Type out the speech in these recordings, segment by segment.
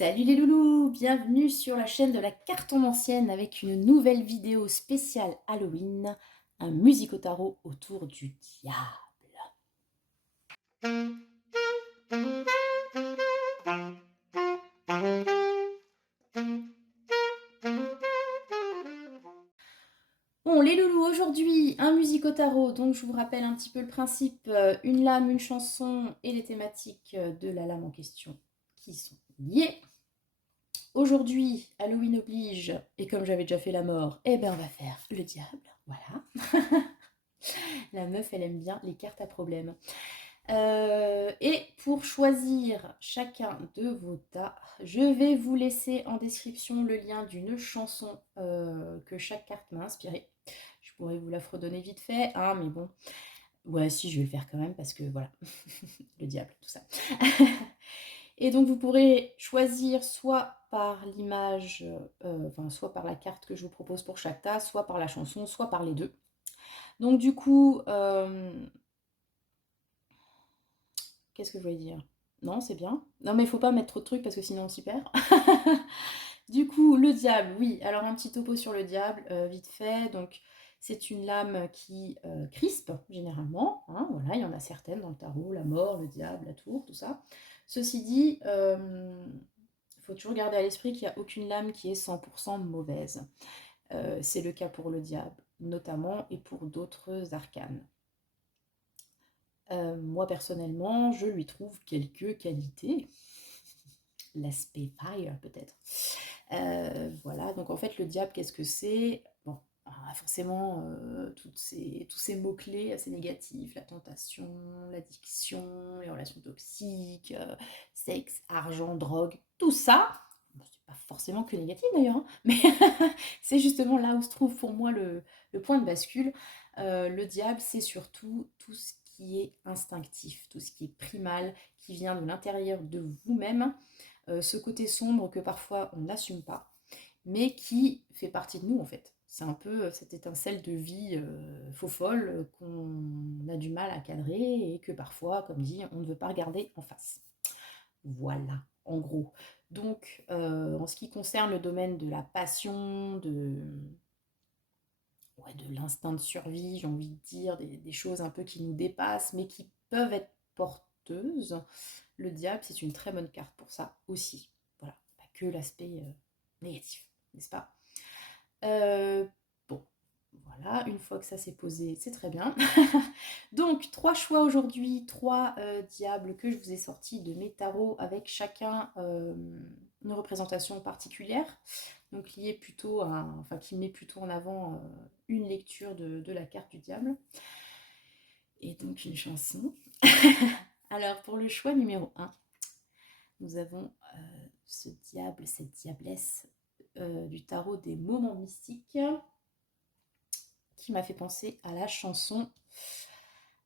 Salut les loulous, bienvenue sur la chaîne de la cartomancienne avec une nouvelle vidéo spéciale Halloween, un musique au tarot autour du diable. Bon les loulous, aujourd'hui un musique au tarot, donc je vous rappelle un petit peu le principe, une lame, une chanson et les thématiques de la lame en question qui sont liées. Aujourd'hui, Halloween oblige, et comme j'avais déjà fait la mort, eh ben on va faire le diable, voilà. La meuf, elle aime bien les cartes à problème. Et pour choisir chacun de vos tas, je vais vous laisser en description le lien d'une chanson que chaque carte m'a inspirée. Je pourrais vous la fredonner vite fait, hein, mais bon. Ouais, si, je vais le faire quand même parce que voilà, le diable, tout ça. Et donc vous pourrez choisir soit par l'image, enfin soit par la carte que je vous propose pour chaque tas, soit par la chanson, soit par les deux. Donc du coup, qu'est-ce que je voulais dire? Non, c'est bien. Non, mais il faut pas mettre trop de trucs parce que sinon on s'y perd. Du coup, le diable, oui. Alors un petit topo sur le diable, vite fait. Donc c'est une lame qui crispe généralement, hein, voilà, il y en a certaines dans le tarot, la mort, le diable, la tour, tout ça. Ceci dit, il faut toujours garder à l'esprit qu'il n'y a aucune lame qui est 100% mauvaise. C'est le cas pour le diable notamment et pour d'autres arcanes. Moi personnellement, je lui trouve quelques qualités. L'aspect fire peut-être. Voilà, donc en fait le diable, qu'est-ce que c'est? Bon, forcément, tous ces mots-clés assez négatifs, la tentation, l'addiction, les relations toxiques, sexe, argent, drogue, tout ça, bon, c'est pas forcément que négatif d'ailleurs, hein, mais c'est justement là où se trouve pour moi le point de bascule. Le diable, c'est surtout tout ce qui est instinctif, tout ce qui est primal, qui vient de l'intérieur de vous-même, ce côté sombre que parfois on n'assume pas, mais qui fait partie de nous en fait. C'est un peu cette étincelle de vie faux folle qu'on a du mal à cadrer et que parfois, comme dit, on ne veut pas regarder en face. Voilà, en gros. Donc, en ce qui concerne le domaine de la passion, ouais, de l'instinct de survie, j'ai envie de dire, des choses un peu qui nous dépassent, mais qui peuvent être porteuses, le diable, c'est une très bonne carte pour ça aussi. Voilà, pas que l'aspect négatif, n'est-ce pas? Euh, bon, voilà, une fois que ça s'est posé, c'est très bien. Donc, trois choix aujourd'hui, trois diables que je vous ai sortis de mes tarots avec chacun une représentation particulière, donc liée plutôt à, enfin qui met plutôt en avant une lecture de la carte du diable. Et donc une chanson. Alors pour le choix numéro 1, nous avons ce diable, cette diablesse du tarot des moments mystiques qui m'a fait penser à la chanson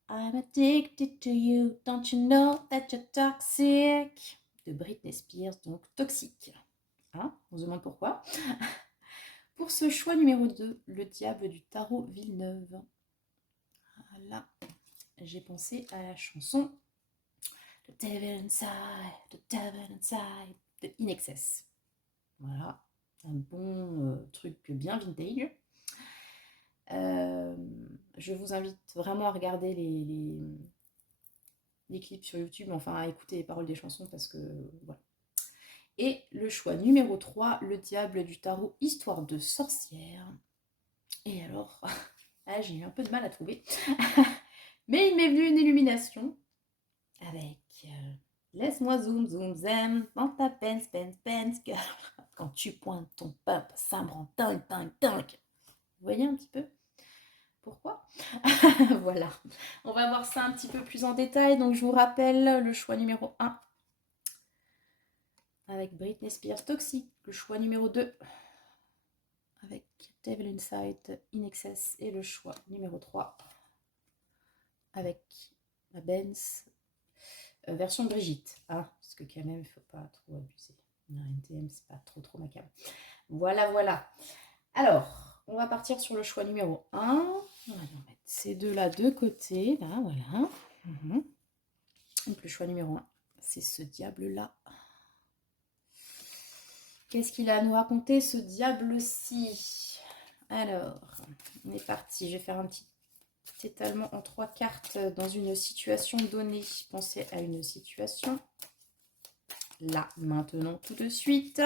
I'm addicted to you, don't you know that you're toxic de Britney Spears, donc toxique. Hein, on se demande pourquoi. Pour ce choix numéro 2, le diable du tarot Villeneuve. Voilà, j'ai pensé à la chanson The Devil Inside de In Excess. Voilà, un bon truc bien vintage. Je vous invite vraiment à regarder les clips sur YouTube, enfin à écouter les paroles des chansons parce que voilà. Et le choix numéro 3, le diable du tarot, histoire de sorcière. Et alors, ah, j'ai eu un peu de mal à trouver. Mais il m'est venu une illumination avec laisse-moi zoom zoom zem dans ta pence pence pence girl. Quand tu pointes ton pump, ça me rend dingue dingue dingue. Vous voyez un petit peu pourquoi? Voilà. On va voir ça un petit peu plus en détail. Donc je vous rappelle le choix numéro 1 avec Britney Spears Toxic. Le choix numéro 2 avec Devil Inside In Excess. Et le choix numéro 3 avec la Benz version Brigitte. Hein, parce que quand même, il ne faut pas trop abuser. Un NTM, c'est pas trop macabre. Voilà, voilà. Alors, on va partir sur le choix numéro 1. On va mettre ces deux-là de côté. Là, voilà. Donc, le choix numéro 1, c'est ce diable-là. Qu'est-ce qu'il a à nous raconter, ce diable-ci? Alors, on est parti. Je vais faire un petit étalement en 3 cartes dans une situation donnée. Pensez à une situation. Là, maintenant, tout de suite.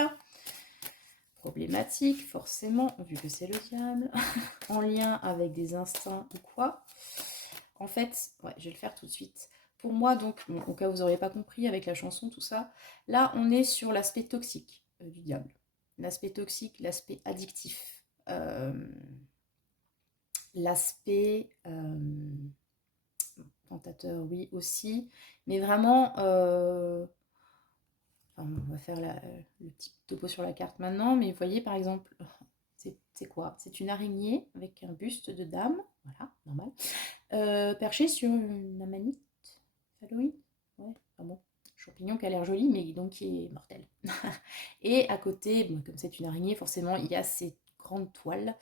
Problématique, forcément, vu que c'est le diable. En lien avec des instincts ou quoi. En fait, ouais, je vais le faire tout de suite. Pour moi, donc, bon, au cas où vous n'auriez pas compris avec la chanson, tout ça, là, on est sur l'aspect toxique du diable. L'aspect toxique, l'aspect addictif. L'aspect tentateur, oui, aussi. Mais vraiment, enfin, on va faire le petit topo sur la carte maintenant. Mais vous voyez, par exemple, c'est quoi? C'est une araignée avec un buste de dame, voilà, normal, perché sur une amanite, phalloïde, ouais, enfin bon, champignon qui a l'air joli, mais donc qui est mortel. Et à côté, bon, comme c'est une araignée, forcément, il y a ces grandes toiles.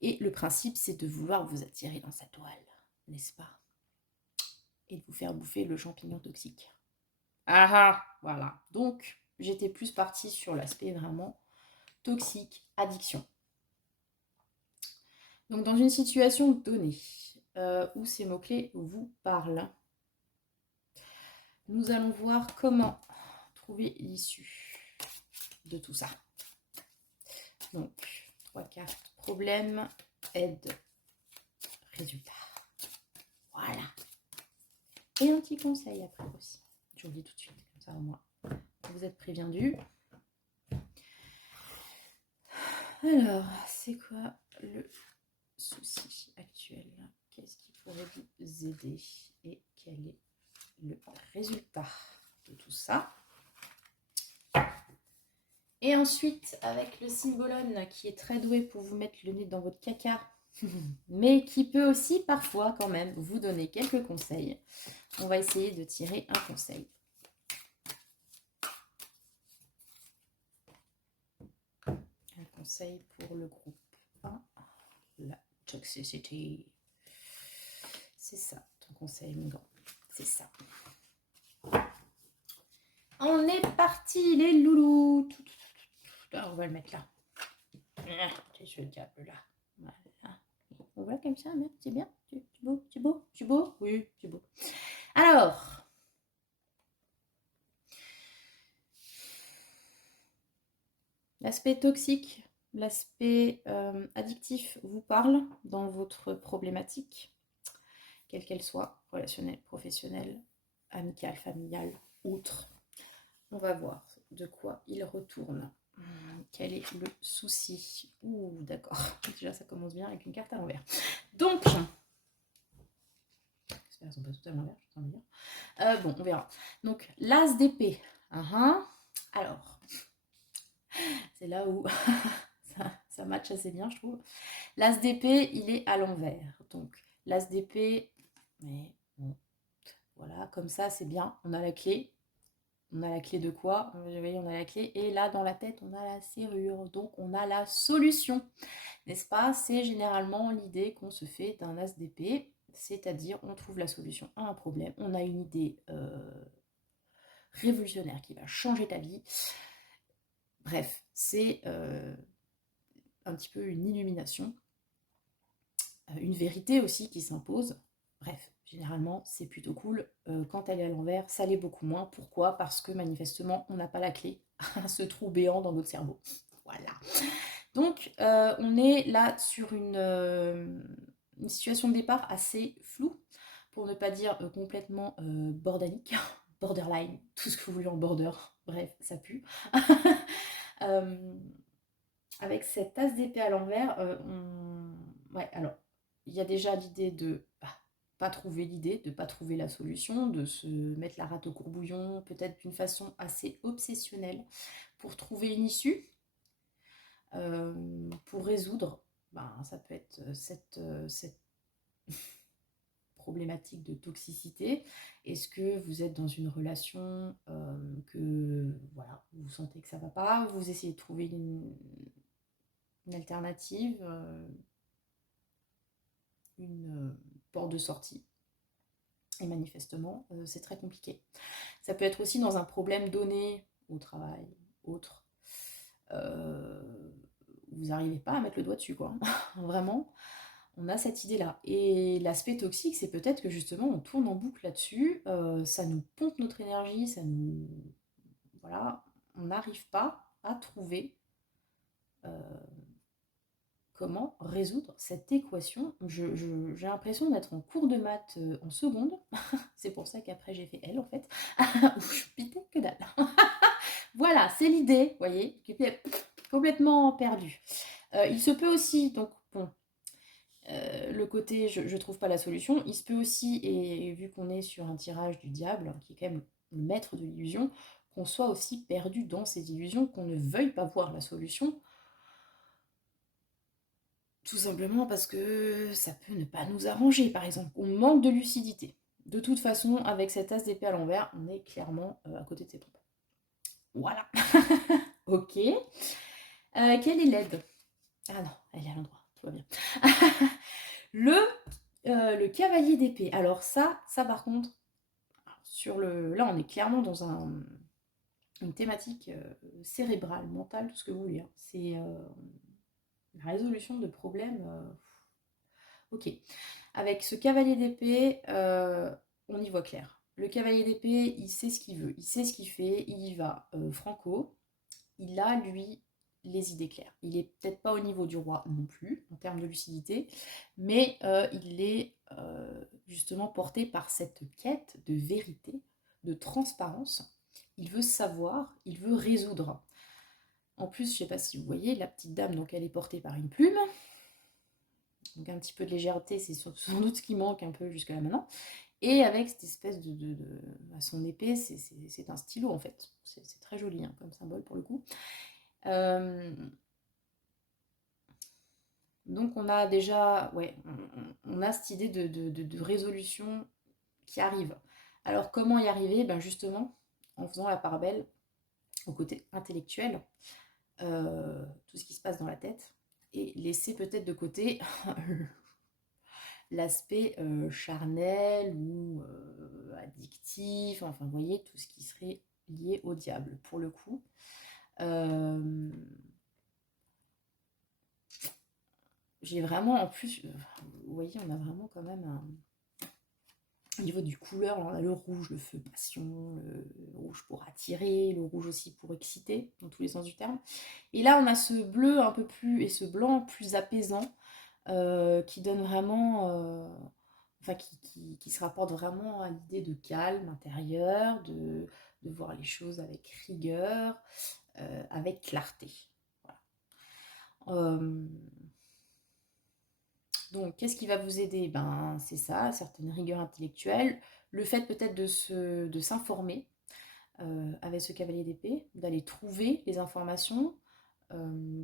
Et le principe, c'est de vouloir vous attirer dans sa toile, n'est-ce pas? Et de vous faire bouffer le champignon toxique. Ah ah, voilà. Donc, j'étais plus partie sur l'aspect vraiment toxique, addiction. Donc, dans une situation donnée, où ces mots-clés vous parlent, nous allons voir comment trouver l'issue de tout ça. Donc, 3 cartes. Problème, aide, résultat. Voilà. Et un petit conseil après aussi. Je vous le dis tout de suite, comme ça au moins vous êtes prévenus. Alors, c'est quoi le souci actuel? Qu'est-ce qui pourrait vous aider? Et quel est le résultat de tout ça? Et ensuite, avec le symbolone qui est très doué pour vous mettre le nez dans votre caca, mais qui peut aussi parfois quand même vous donner quelques conseils. On va essayer de tirer un conseil. Un conseil pour le groupe 1, la toxicity. C'est ça, ton conseil, mon gars. C'est ça. On est parti, les loulous. Alors, on va le mettre là. Je le diable là. Voilà. On voit comme ça, c'est bien. Tu beau, tu beau, tu beau. Oui, tu beau. Alors, l'aspect toxique, l'aspect addictif vous parle dans votre problématique, quelle qu'elle soit, relationnelle, professionnelle, amicale, familiale, outre. On va voir de quoi il retourne. Quel est le souci? Ouh, d'accord. Déjà, ça commence bien avec une carte à l'envers. Donc, j'espère qu'elles sont pas toutes à l'envers, je tiens à dire. Bon, on verra. Donc, l'as d'épée. Alors, c'est là où ça match assez bien, je trouve. L'as d'épée, il est à l'envers. Donc, l'as d'épée, mais bon, voilà, comme ça, c'est bien. On a la clé. On a la clé de quoi? Vous voyez, on a la clé. Et là, dans la tête, on a la serrure. Donc, on a la solution. N'est-ce pas? C'est généralement l'idée qu'on se fait d'un as d'épée. C'est-à-dire, on trouve la solution à un problème. On a une idée révolutionnaire qui va changer ta vie. Bref, c'est un petit peu une illumination. Une vérité aussi qui s'impose. Bref, généralement, c'est plutôt cool. Quand elle est à l'envers, ça l'est beaucoup moins. Pourquoi? Parce que manifestement, on n'a pas la clé à ce trou béant dans notre cerveau. Voilà. Donc, on est là sur une situation de départ assez floue, pour ne pas dire complètement bordanique, borderline, tout ce que vous voulez en border. Bref, ça pue. Avec cette tasse d'épée à l'envers, ouais, alors, il y a déjà l'idée de pas trouver l'idée, de pas trouver la solution, de se mettre la rate au courbouillon, peut-être d'une façon assez obsessionnelle, pour trouver une issue, pour résoudre, ça peut être cette problématique de toxicité. Est-ce que vous êtes dans une relation que voilà, vous sentez que ça va pas, vous essayez de trouver une alternative, une porte de sortie. Et manifestement, c'est très compliqué. Ça peut être aussi dans un problème donné au travail, autre. vous n'arrivez pas à mettre le doigt dessus, quoi. Vraiment, on a cette idée-là. Et l'aspect toxique, c'est peut-être que justement, on tourne en boucle là-dessus, ça nous pompe notre énergie, ça nous... Voilà, on n'arrive pas à trouver comment résoudre cette équation. J'ai l'impression d'être en cours de maths en seconde. C'est pour ça qu'après j'ai fait L en fait. Où je pitais que dalle. Voilà, c'est l'idée, vous voyez, qui était complètement perdue. Il se peut aussi, donc bon, le côté je trouve pas la solution, il se peut aussi, et vu qu'on est sur un tirage du diable, qui est quand même le maître de l'illusion, qu'on soit aussi perdu dans ces illusions, qu'on ne veuille pas voir la solution, tout simplement parce que ça peut ne pas nous arranger, par exemple. On manque de lucidité. De toute façon, avec cet as d'épée à l'envers, on est clairement à côté de ses pompes. Voilà. Ok. Quelle est l'aide? Ah non, elle est à l'endroit, tout va bien. le cavalier d'épée. Alors ça par contre, là on est clairement dans une thématique cérébrale, mentale, tout ce que vous voulez. Hein. C'est la résolution de problèmes. Ok. Avec ce cavalier d'épée, on y voit clair. Le cavalier d'épée, il sait ce qu'il veut, il sait ce qu'il fait, il y va franco. Il a, lui, les idées claires. Il est peut-être pas au niveau du roi non plus, en termes de lucidité, mais il est justement porté par cette quête de vérité, de transparence. Il veut savoir, il veut résoudre. En plus, je ne sais pas si vous voyez, la petite dame, donc elle est portée par une plume. Donc un petit peu de légèreté, c'est sans doute ce qui manque un peu jusque là maintenant. Et avec cette espèce à son épée, c'est un stylo en fait. C'est très joli hein, comme symbole pour le coup. Donc on a déjà, ouais, on a cette idée de résolution qui arrive. Alors comment y arriver? Ben justement, en faisant la part belle au côté intellectuel, tout ce qui se passe dans la tête, et laisser peut-être de côté l'aspect charnel ou addictif, enfin vous voyez, tout ce qui serait lié au diable pour le coup. J'ai vraiment, en plus, vous voyez, on a vraiment quand même au niveau du couleur, on a le rouge, le feu passion, le rouge pour attirer, le rouge aussi pour exciter, dans tous les sens du terme. Et là, on a ce bleu un peu plus, et ce blanc plus apaisant, qui donne vraiment, enfin, qui se rapporte vraiment à l'idée de calme intérieur, de voir les choses avec rigueur, avec clarté. Voilà. Donc, qu'est-ce qui va vous aider? Ben, c'est ça, certaines rigueurs intellectuelles, le fait peut-être de s'informer avec ce cavalier d'épée, d'aller trouver les informations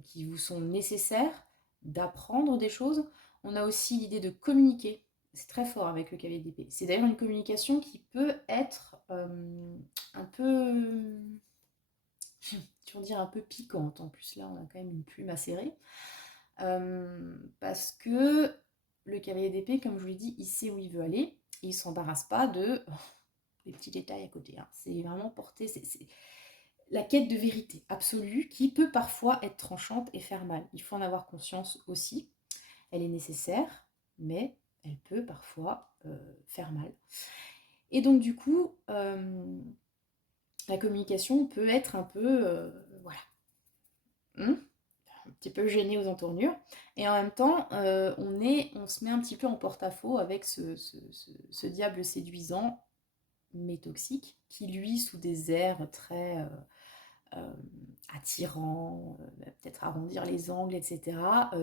qui vous sont nécessaires, d'apprendre des choses. On a aussi l'idée de communiquer. C'est très fort avec le cavalier d'épée. C'est d'ailleurs une communication qui peut être un peu, tu vas dire un peu piquante. En plus, là, on a quand même une plume acérée. Parce que le cavalier d'épée, comme je vous l'ai dit, il sait où il veut aller et il ne s'embarrasse pas de les petits détails à côté. Hein. C'est vraiment porté, c'est la quête de vérité absolue qui peut parfois être tranchante et faire mal. Il faut en avoir conscience aussi. Elle est nécessaire, mais elle peut parfois faire mal. Et donc du coup, la communication peut être un peu, voilà, un petit peu gêné aux entournures. Et en même temps, on se met un petit peu en porte-à-faux avec ce diable séduisant, mais toxique, qui lui, sous des airs très attirants, peut-être arrondir les angles, etc.,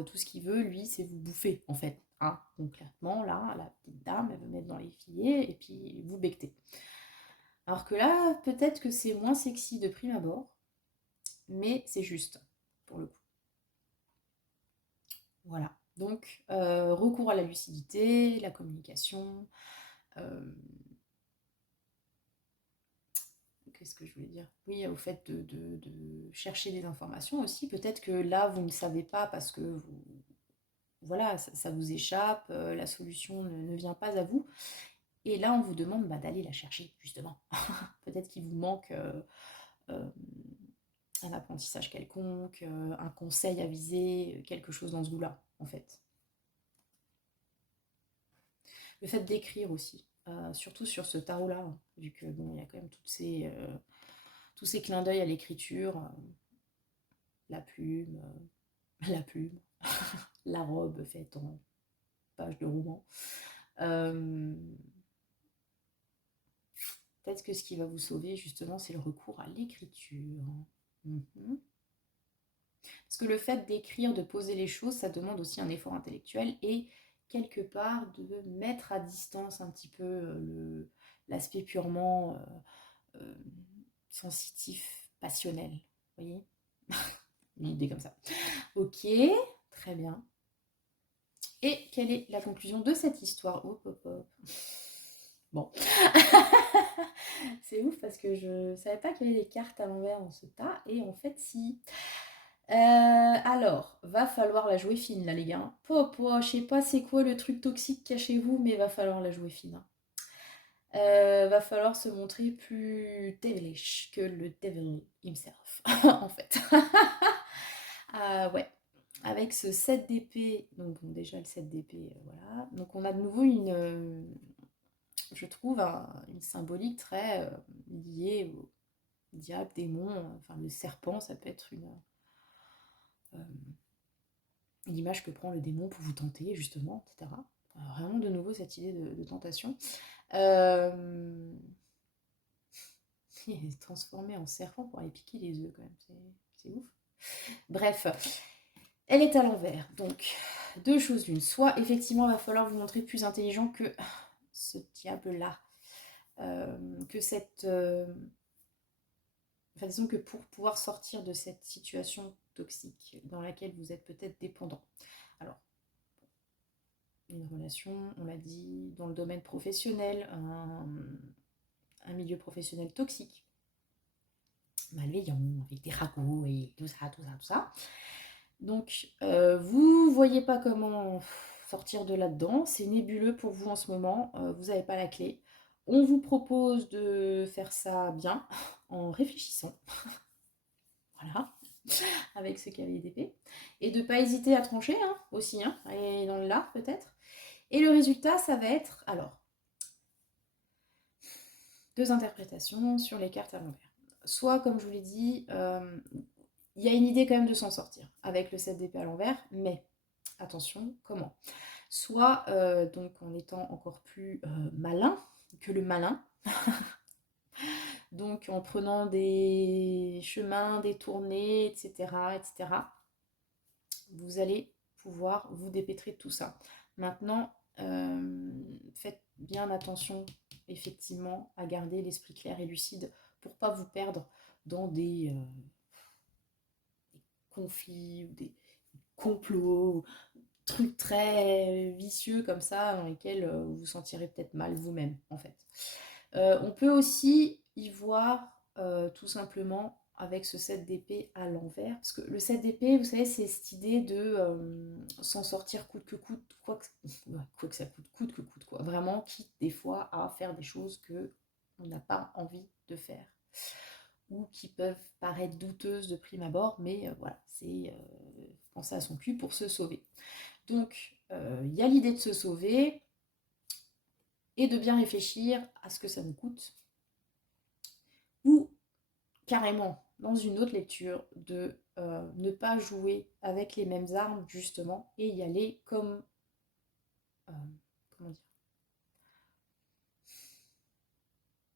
tout ce qu'il veut, lui, c'est vous bouffer, en fait. Hein. Concrètement, là, la petite dame, elle veut mettre dans les filets et puis vous becter. Alors que là, peut-être que c'est moins sexy de prime abord, mais c'est juste, pour le coup. Voilà. Donc, recours à la lucidité, la communication. Qu'est-ce que je voulais dire? Oui, au fait de chercher des informations aussi. Peut-être que là, vous ne savez pas parce que voilà, ça vous échappe, la solution ne vient pas à vous. Et là, on vous demande d'aller la chercher, justement. Peut-être qu'il vous manque un un apprentissage quelconque, un conseil à viser, quelque chose dans ce goût-là, en fait. Le fait d'écrire aussi, surtout sur ce tarot-là, hein, vu que bon, il y a quand même tous ces clins d'œil à l'écriture, la plume, la plume, la robe faite en page de roman. Peut-être que ce qui va vous sauver, justement, c'est le recours à l'écriture. Mhm. Parce que le fait d'écrire, de poser les choses, ça demande aussi un effort intellectuel et quelque part de mettre à distance un petit peu l'aspect purement euh, sensitif, passionnel. Vous voyez? Une idée comme ça. Ok, très bien. Et quelle est la conclusion de cette histoire? Hop, hop, hop. Bon. C'est ouf parce que je savais pas qu'il y avait des cartes à l'envers dans ce tas. Et en fait, si. Alors, va falloir la jouer fine là, les gars. Je sais pas c'est quoi le truc toxique cachez-vous, mais va falloir la jouer fine. Va falloir se montrer plus devilish que le devil himself, en fait. Ouais. Avec ce 7 d'épée, donc bon, déjà le 7 d'épée, voilà. Donc on a de nouveau je trouve, une symbolique très liée au diable, démon, enfin le serpent, ça peut être euh, l'image que prend le démon pour vous tenter, justement, etc. Vraiment de nouveau cette idée de tentation. Il est transformé en serpent pour aller piquer les œufs, quand même, c'est ouf. Bref, elle est à l'envers, donc deux choses l'une. Soit, effectivement, il va falloir vous montrer plus intelligent que ce diable-là. Que cette... Enfin, disons que pour pouvoir sortir de cette situation toxique dans laquelle vous êtes peut-être dépendant. Alors, une relation, on l'a dit, dans le domaine professionnel, un milieu professionnel toxique, malveillant, avec des ragots et tout ça, tout ça, tout ça. Donc, vous voyez pas comment sortir de là-dedans, c'est nébuleux pour vous en ce moment, vous n'avez pas la clé. On vous propose de faire ça bien, en réfléchissant, voilà, avec ce cavalier d'épée, et de ne pas hésiter à trancher, hein, aussi, hein, aller dans le lard peut-être. Et le résultat, ça va être, alors, deux interprétations sur les cartes à l'envers. Soit, comme je vous l'ai dit, il y a une idée quand même de s'en sortir avec le 7 d'épée à l'envers, mais attention, comment? Soit donc en étant encore plus malin que le malin, donc en prenant des chemins détournés, etc., etc., vous allez pouvoir vous dépêtrer de tout ça. Maintenant, faites bien attention effectivement à garder l'esprit clair et lucide pour pas vous perdre dans des conflits ou des complots, trucs très vicieux comme ça dans lesquels vous vous sentirez peut-être mal vous-même en fait. On peut aussi y voir tout simplement avec ce 7 d'épée à l'envers, parce que le 7 d'épée, vous savez, c'est cette idée de s'en sortir coûte que coûte, quoi que ça coûte que coûte, quoi. Vraiment, quitte des fois à faire des choses que on n'a pas envie de faire, ou qui peuvent paraître douteuses de prime abord, mais voilà, c'est penser à son cul pour se sauver. Donc, il y a l'idée de se sauver et de bien réfléchir à ce que ça nous coûte, ou carrément dans une autre lecture de ne pas jouer avec les mêmes armes justement et y aller comme comment dire,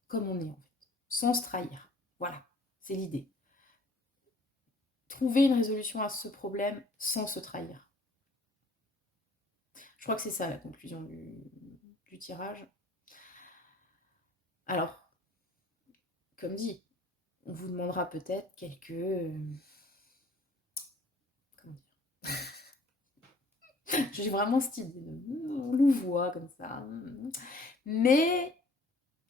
comme on est en fait, sans se trahir. Voilà, c'est l'idée. Trouver une résolution à ce problème sans se trahir. Je crois que c'est ça la conclusion du tirage. Alors, comme dit, on vous demandera peut-être quelques comment dire, j'ai vraiment cette idée de louvoie comme ça, mais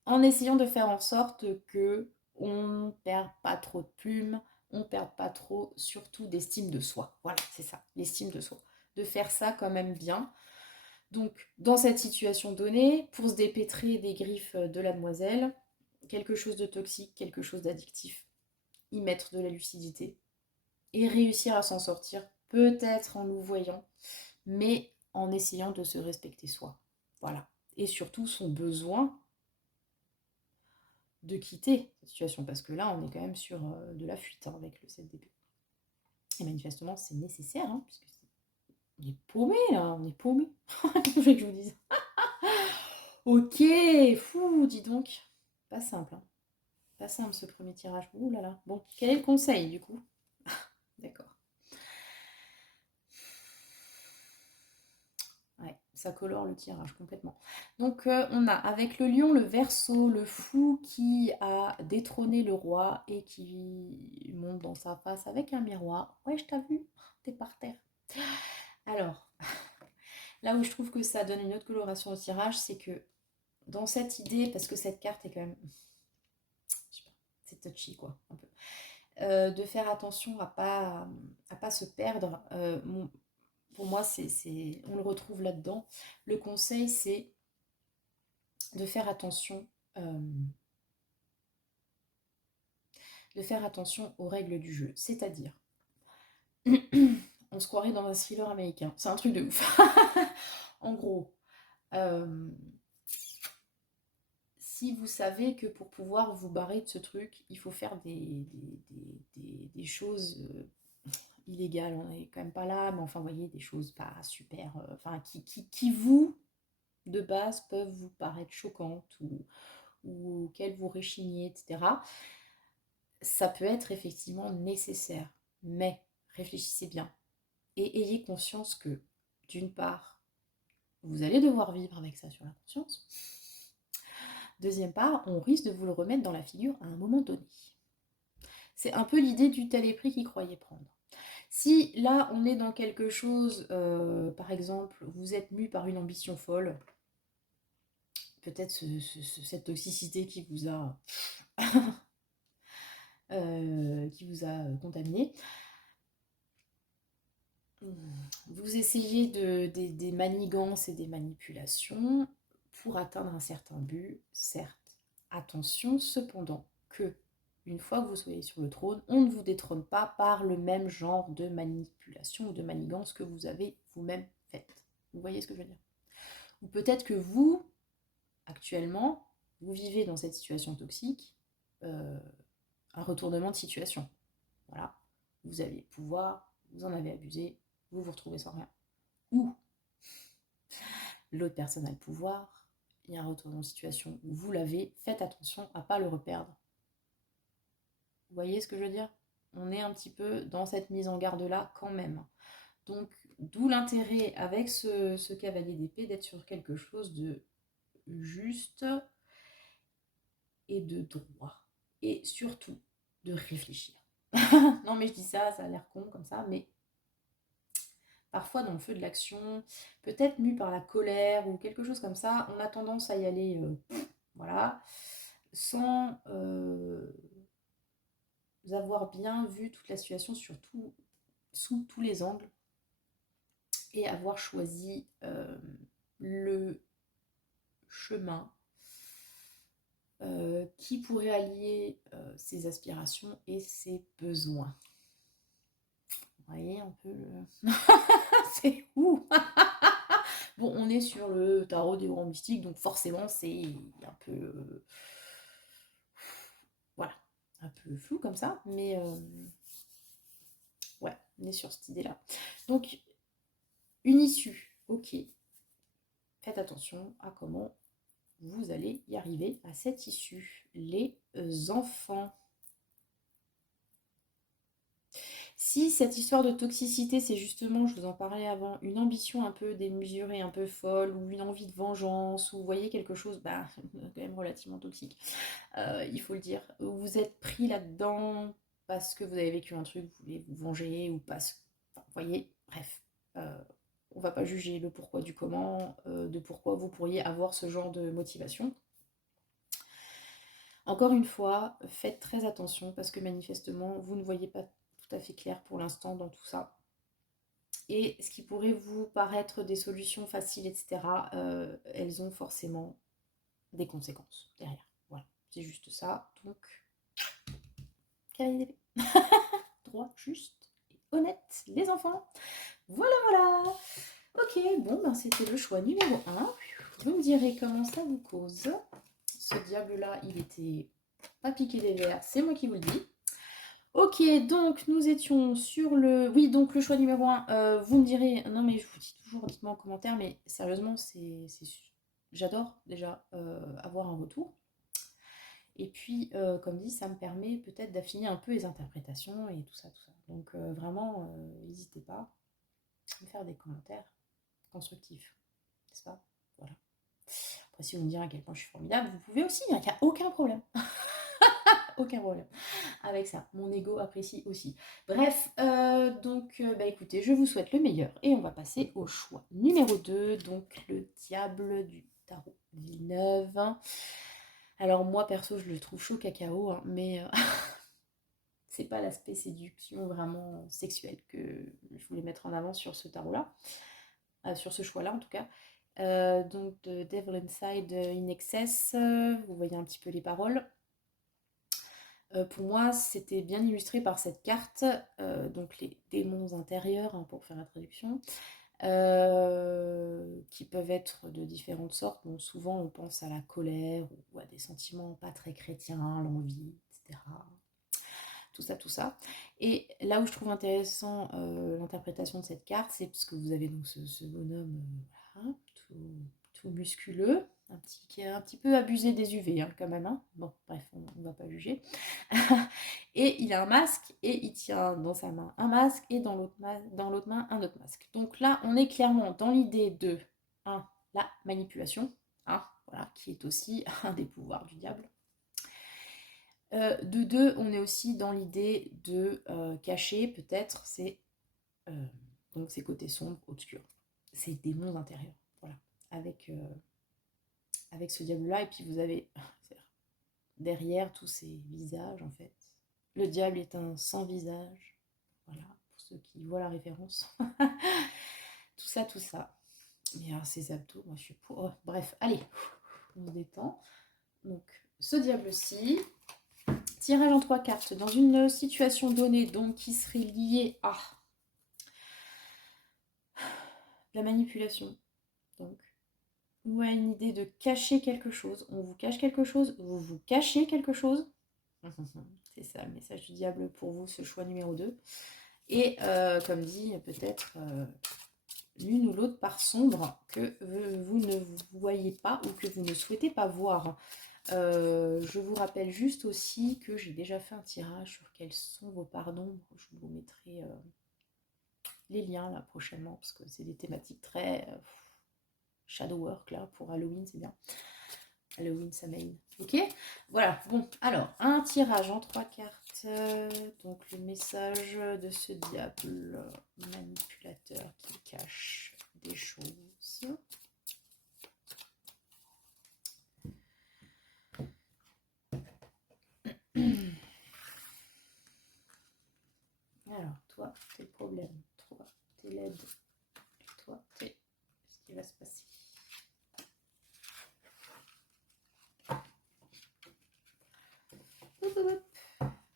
en essayant de faire en sorte que on ne perde pas trop de plumes, on ne perde pas trop surtout d'estime de soi. Voilà, c'est ça, l'estime de soi. De faire ça quand même bien. Donc, dans cette situation donnée, pour se dépêtrer des griffes de la demoiselle, quelque chose de toxique, quelque chose d'addictif, y mettre de la lucidité et réussir à s'en sortir, peut-être en nous voyant, mais en essayant de se respecter soi. Voilà. Et surtout son besoin de quitter cette situation, parce que là, on est quand même sur de la fuite avec le 7 d'épée. Et manifestement, c'est nécessaire, hein, puisque on est paumé, là, on est paumé. Je veux que je vous dise. Ok, fou, dis donc. Pas simple, hein. Pas simple ce premier tirage. Ouh là là. Bon, quel est le conseil du coup? D'accord. Ouais, ça colore le tirage complètement. Donc on a avec le lion, le Verseau, le fou qui a détrôné le roi et qui monte dans sa face avec un miroir. Ouais, je t'ai vu, t'es par terre. Alors, là où je trouve que ça donne une autre coloration au tirage, c'est que dans cette idée, parce que cette carte est quand même, je sais pas, c'est touchy quoi, un peu. De faire attention à pas se perdre. Pour moi, on le retrouve là-dedans. Le conseil, c'est de faire attention, aux règles du jeu. C'est-à-dire, on se croirait dans un thriller américain. C'est un truc de ouf. En gros, euh, si vous savez que pour pouvoir vous barrer de ce truc, il faut faire des choses illégales, on n'est quand même pas là, mais enfin, vous voyez, des choses pas super, enfin, qui vous, de base, peuvent vous paraître choquantes ou auxquelles vous réchignez, etc. Ça peut être effectivement nécessaire, mais réfléchissez bien et ayez conscience que, d'une part, vous allez devoir vivre avec ça sur la conscience. Deuxième part, on risque de vous le remettre dans la figure à un moment donné. C'est un peu l'idée du tel est pris qu'il croyait prendre. Si là, on est dans quelque chose, par exemple, vous êtes mu par une ambition folle, peut-être cette toxicité qui vous a, contaminé, vous essayez des manigances et des manipulations pour atteindre un certain but, certes. Attention cependant que, une fois que vous soyez sur le trône, on ne vous détrône pas par le même genre de manipulation ou de manigance que vous avez vous-même faite. Vous voyez ce que je veux dire? Ou peut-être que vous, actuellement, vous vivez dans cette situation toxique, un retournement de situation. Voilà. Vous avez le pouvoir, vous en avez abusé, vous vous retrouvez sans rien. Ou l'autre personne a le pouvoir, il y a un retournement de situation où vous l'avez, faites attention à ne pas le reperdre. Vous voyez ce que je veux dire? On est un petit peu dans cette mise en garde-là quand même. Donc, d'où l'intérêt avec ce cavalier d'épée d'être sur quelque chose de juste et de droit. Et surtout, de réfléchir. Non mais je dis ça, ça a l'air con comme ça, mais parfois dans le feu de l'action, peut-être mu par la colère ou quelque chose comme ça, on a tendance à y aller, voilà, sans avoir bien vu toute la situation sous tous les angles et avoir choisi le chemin qui pourrait allier ses aspirations et ses besoins. Vous voyez un peu le... C'est où? Bon, on est sur le tarot des grands mystiques, donc forcément c'est un peu... voilà, un peu flou comme ça, mais ouais, on est sur cette idée-là. Donc, une issue, ok. Faites attention à comment vous allez y arriver à cette issue. Les enfants. Si cette histoire de toxicité, c'est justement, je vous en parlais avant, une ambition un peu démesurée, un peu folle, ou une envie de vengeance, ou vous voyez quelque chose, bah, quand même relativement toxique, il faut le dire, vous êtes pris là-dedans parce que vous avez vécu un truc, vous voulez vous venger, ou parce que, enfin, vous voyez, bref, on va pas juger le pourquoi du comment, de pourquoi vous pourriez avoir ce genre de motivation. Encore une fois, faites très attention parce que manifestement, vous ne voyez pas tout à fait clair pour l'instant dans tout ça. Et ce qui pourrait vous paraître des solutions faciles, etc., elles ont forcément des conséquences derrière. Voilà, c'est juste ça. Donc, cavalier d'épée. Droit, juste et honnête, les enfants. Voilà, voilà. Ok, bon, ben c'était le choix numéro 1. Vous me direz comment ça vous cause. Ce diable-là, il était pas piqué des verres, c'est moi qui vous le dis. Ok, donc nous étions sur le... Oui, donc le choix numéro 1, vous me direz... Non, mais je vous dis toujours, dites-moi en commentaire, mais sérieusement, j'adore déjà avoir un retour. Et puis, comme dit, ça me permet peut-être d'affiner un peu les interprétations et tout ça, tout ça. Donc vraiment, n'hésitez pas à me faire des commentaires constructifs, n'est-ce pas? Voilà. Après, si vous me direz à quel point je suis formidable, vous pouvez aussi, il n'y a aucun problème. Aucun problème avec ça. Mon ego apprécie aussi. Bref, donc, bah écoutez, je vous souhaite le meilleur. Et on va passer au choix numéro 2, donc le diable du tarot Villeneuve. Alors moi, perso, je le trouve chaud cacao, hein, mais c'est pas l'aspect séduction vraiment sexuelle que je voulais mettre en avant sur ce tarot-là. Sur ce choix-là en tout cas. Donc de Devil Inside in Excess, vous voyez un petit peu les paroles. Pour moi, c'était bien illustré par cette carte, donc les démons intérieurs, hein, pour faire la traduction, qui peuvent être de différentes sortes. Bon, souvent, on pense à la colère ou à des sentiments pas très chrétiens, l'envie, etc. Tout ça, tout ça. Et là où je trouve intéressant l'interprétation de cette carte, c'est parce que vous avez donc ce bonhomme voilà, tout musculeux, qui a un petit peu abusé des UV hein, quand même. Hein. Bon, bref, on ne va pas juger. Et il a un masque et il tient dans sa main un masque et dans l'autre main un autre masque. Donc là, on est clairement dans l'idée de la manipulation, voilà, qui est aussi un des pouvoirs du diable. De deux, on est aussi dans l'idée de cacher peut-être donc ces côtés sombres, obscurs, ces démons intérieurs, voilà, avec ce diable-là. Et puis vous avez derrière tous ces visages, en fait. Le diable est un sans visage, voilà, pour ceux qui voient la référence. Tout ça, tout ça. Mais alors ces abdos, moi je suis pour... Oh, bref, allez, on se détend. Donc ce diable-ci, tirage en 3 cartes dans une situation donnée, donc qui serait liée à la manipulation, donc, ou à une idée de cacher quelque chose. On vous cache quelque chose, vous vous cachez quelque chose. C'est ça le message du diable pour vous, ce choix numéro 2. Et comme dit, peut-être l'une ou l'autre part sombre que vous ne voyez pas ou que vous ne souhaitez pas voir. Je vous rappelle juste aussi que j'ai déjà fait un tirage sur quelles sont vos parts d'ombre. Je vous mettrai les liens là prochainement parce que c'est des thématiques très shadow work là pour Halloween, c'est bien. Halloween, ça m'aide. Ok, voilà. Bon, alors, un tirage en 3 cartes. Donc, le message de ce diable manipulateur qui cache des choses. Alors, toi, t'es le problème. Toi, t'es l'aide. Toi, t'es ce qui va se passer.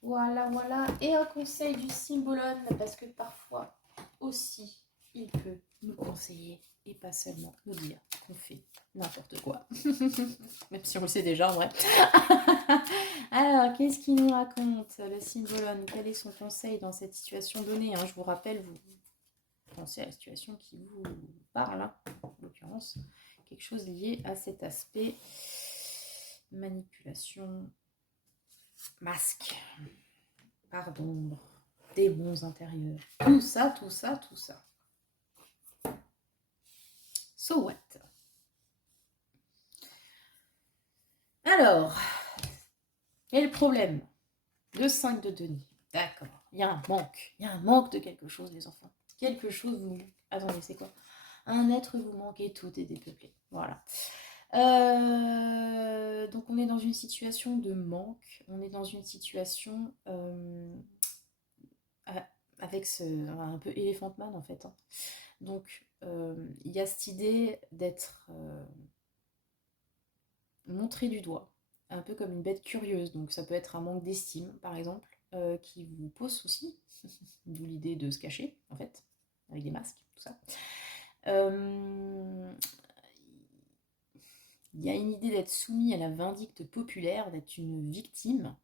Voilà, voilà. Et un conseil du symbolone, parce que parfois aussi, il peut nous conseiller et pas seulement nous dire qu'on fait n'importe quoi. Même si on le sait déjà en vrai. Alors, qu'est-ce qu'il nous raconte, le symbolone? Quel est son conseil dans cette situation donnée hein? Je vous rappelle, vous pensez à la situation qui vous parle, hein, en l'occurrence, quelque chose lié à cet aspect manipulation, masque, part d'ombre, démons intérieurs, tout ça, tout ça, tout ça. So what? Alors, quel est le problème? Le 5 de denier. D'accord. Il y a un manque. Il y a un manque de quelque chose, les enfants. Quelque chose vous manque. Attendez, c'est quoi? Un être vous manque et tout est dépeuplé. Voilà. Donc on est dans une situation de manque. On est dans une situation avec un peu Elephant Man en fait. Hein. Donc il y a cette idée d'être montré du doigt, un peu comme une bête curieuse. Donc ça peut être un manque d'estime par exemple. qui vous pose souci, d'où l'idée de se cacher, en fait, avec des masques, tout ça. Il y a une idée d'être soumis à la vindicte populaire, d'être une victime,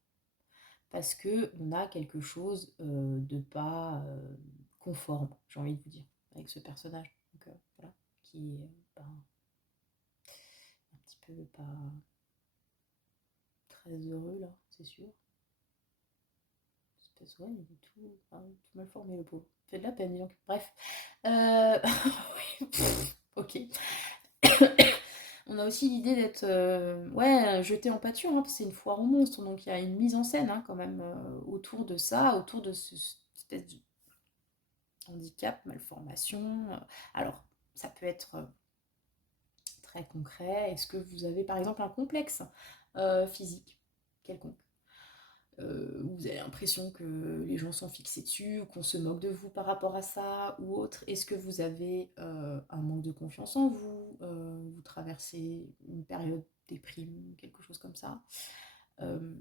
parce que on a quelque chose de pas conforme, j'ai envie de vous dire, avec ce personnage. Donc voilà, qui est un petit peu pas très heureux là, c'est sûr. Parce que ouais, il est tout mal formé le pauvre. Il fait de la peine, dis donc. Bref. Ok. On a aussi l'idée d'être ouais, jeté en pâture, hein, parce que c'est une foire aux monstres, donc il y a une mise en scène hein, quand même autour de ça, autour de cette espèce de handicap, malformation. Alors, ça peut être très concret. Est-ce que vous avez par exemple un complexe physique quelconque où vous avez l'impression que les gens sont fixés dessus, ou qu'on se moque de vous par rapport à ça, ou autre? Est-ce que vous avez un manque de confiance en vous? Vous traversez une période déprime, quelque chose comme ça? Euh,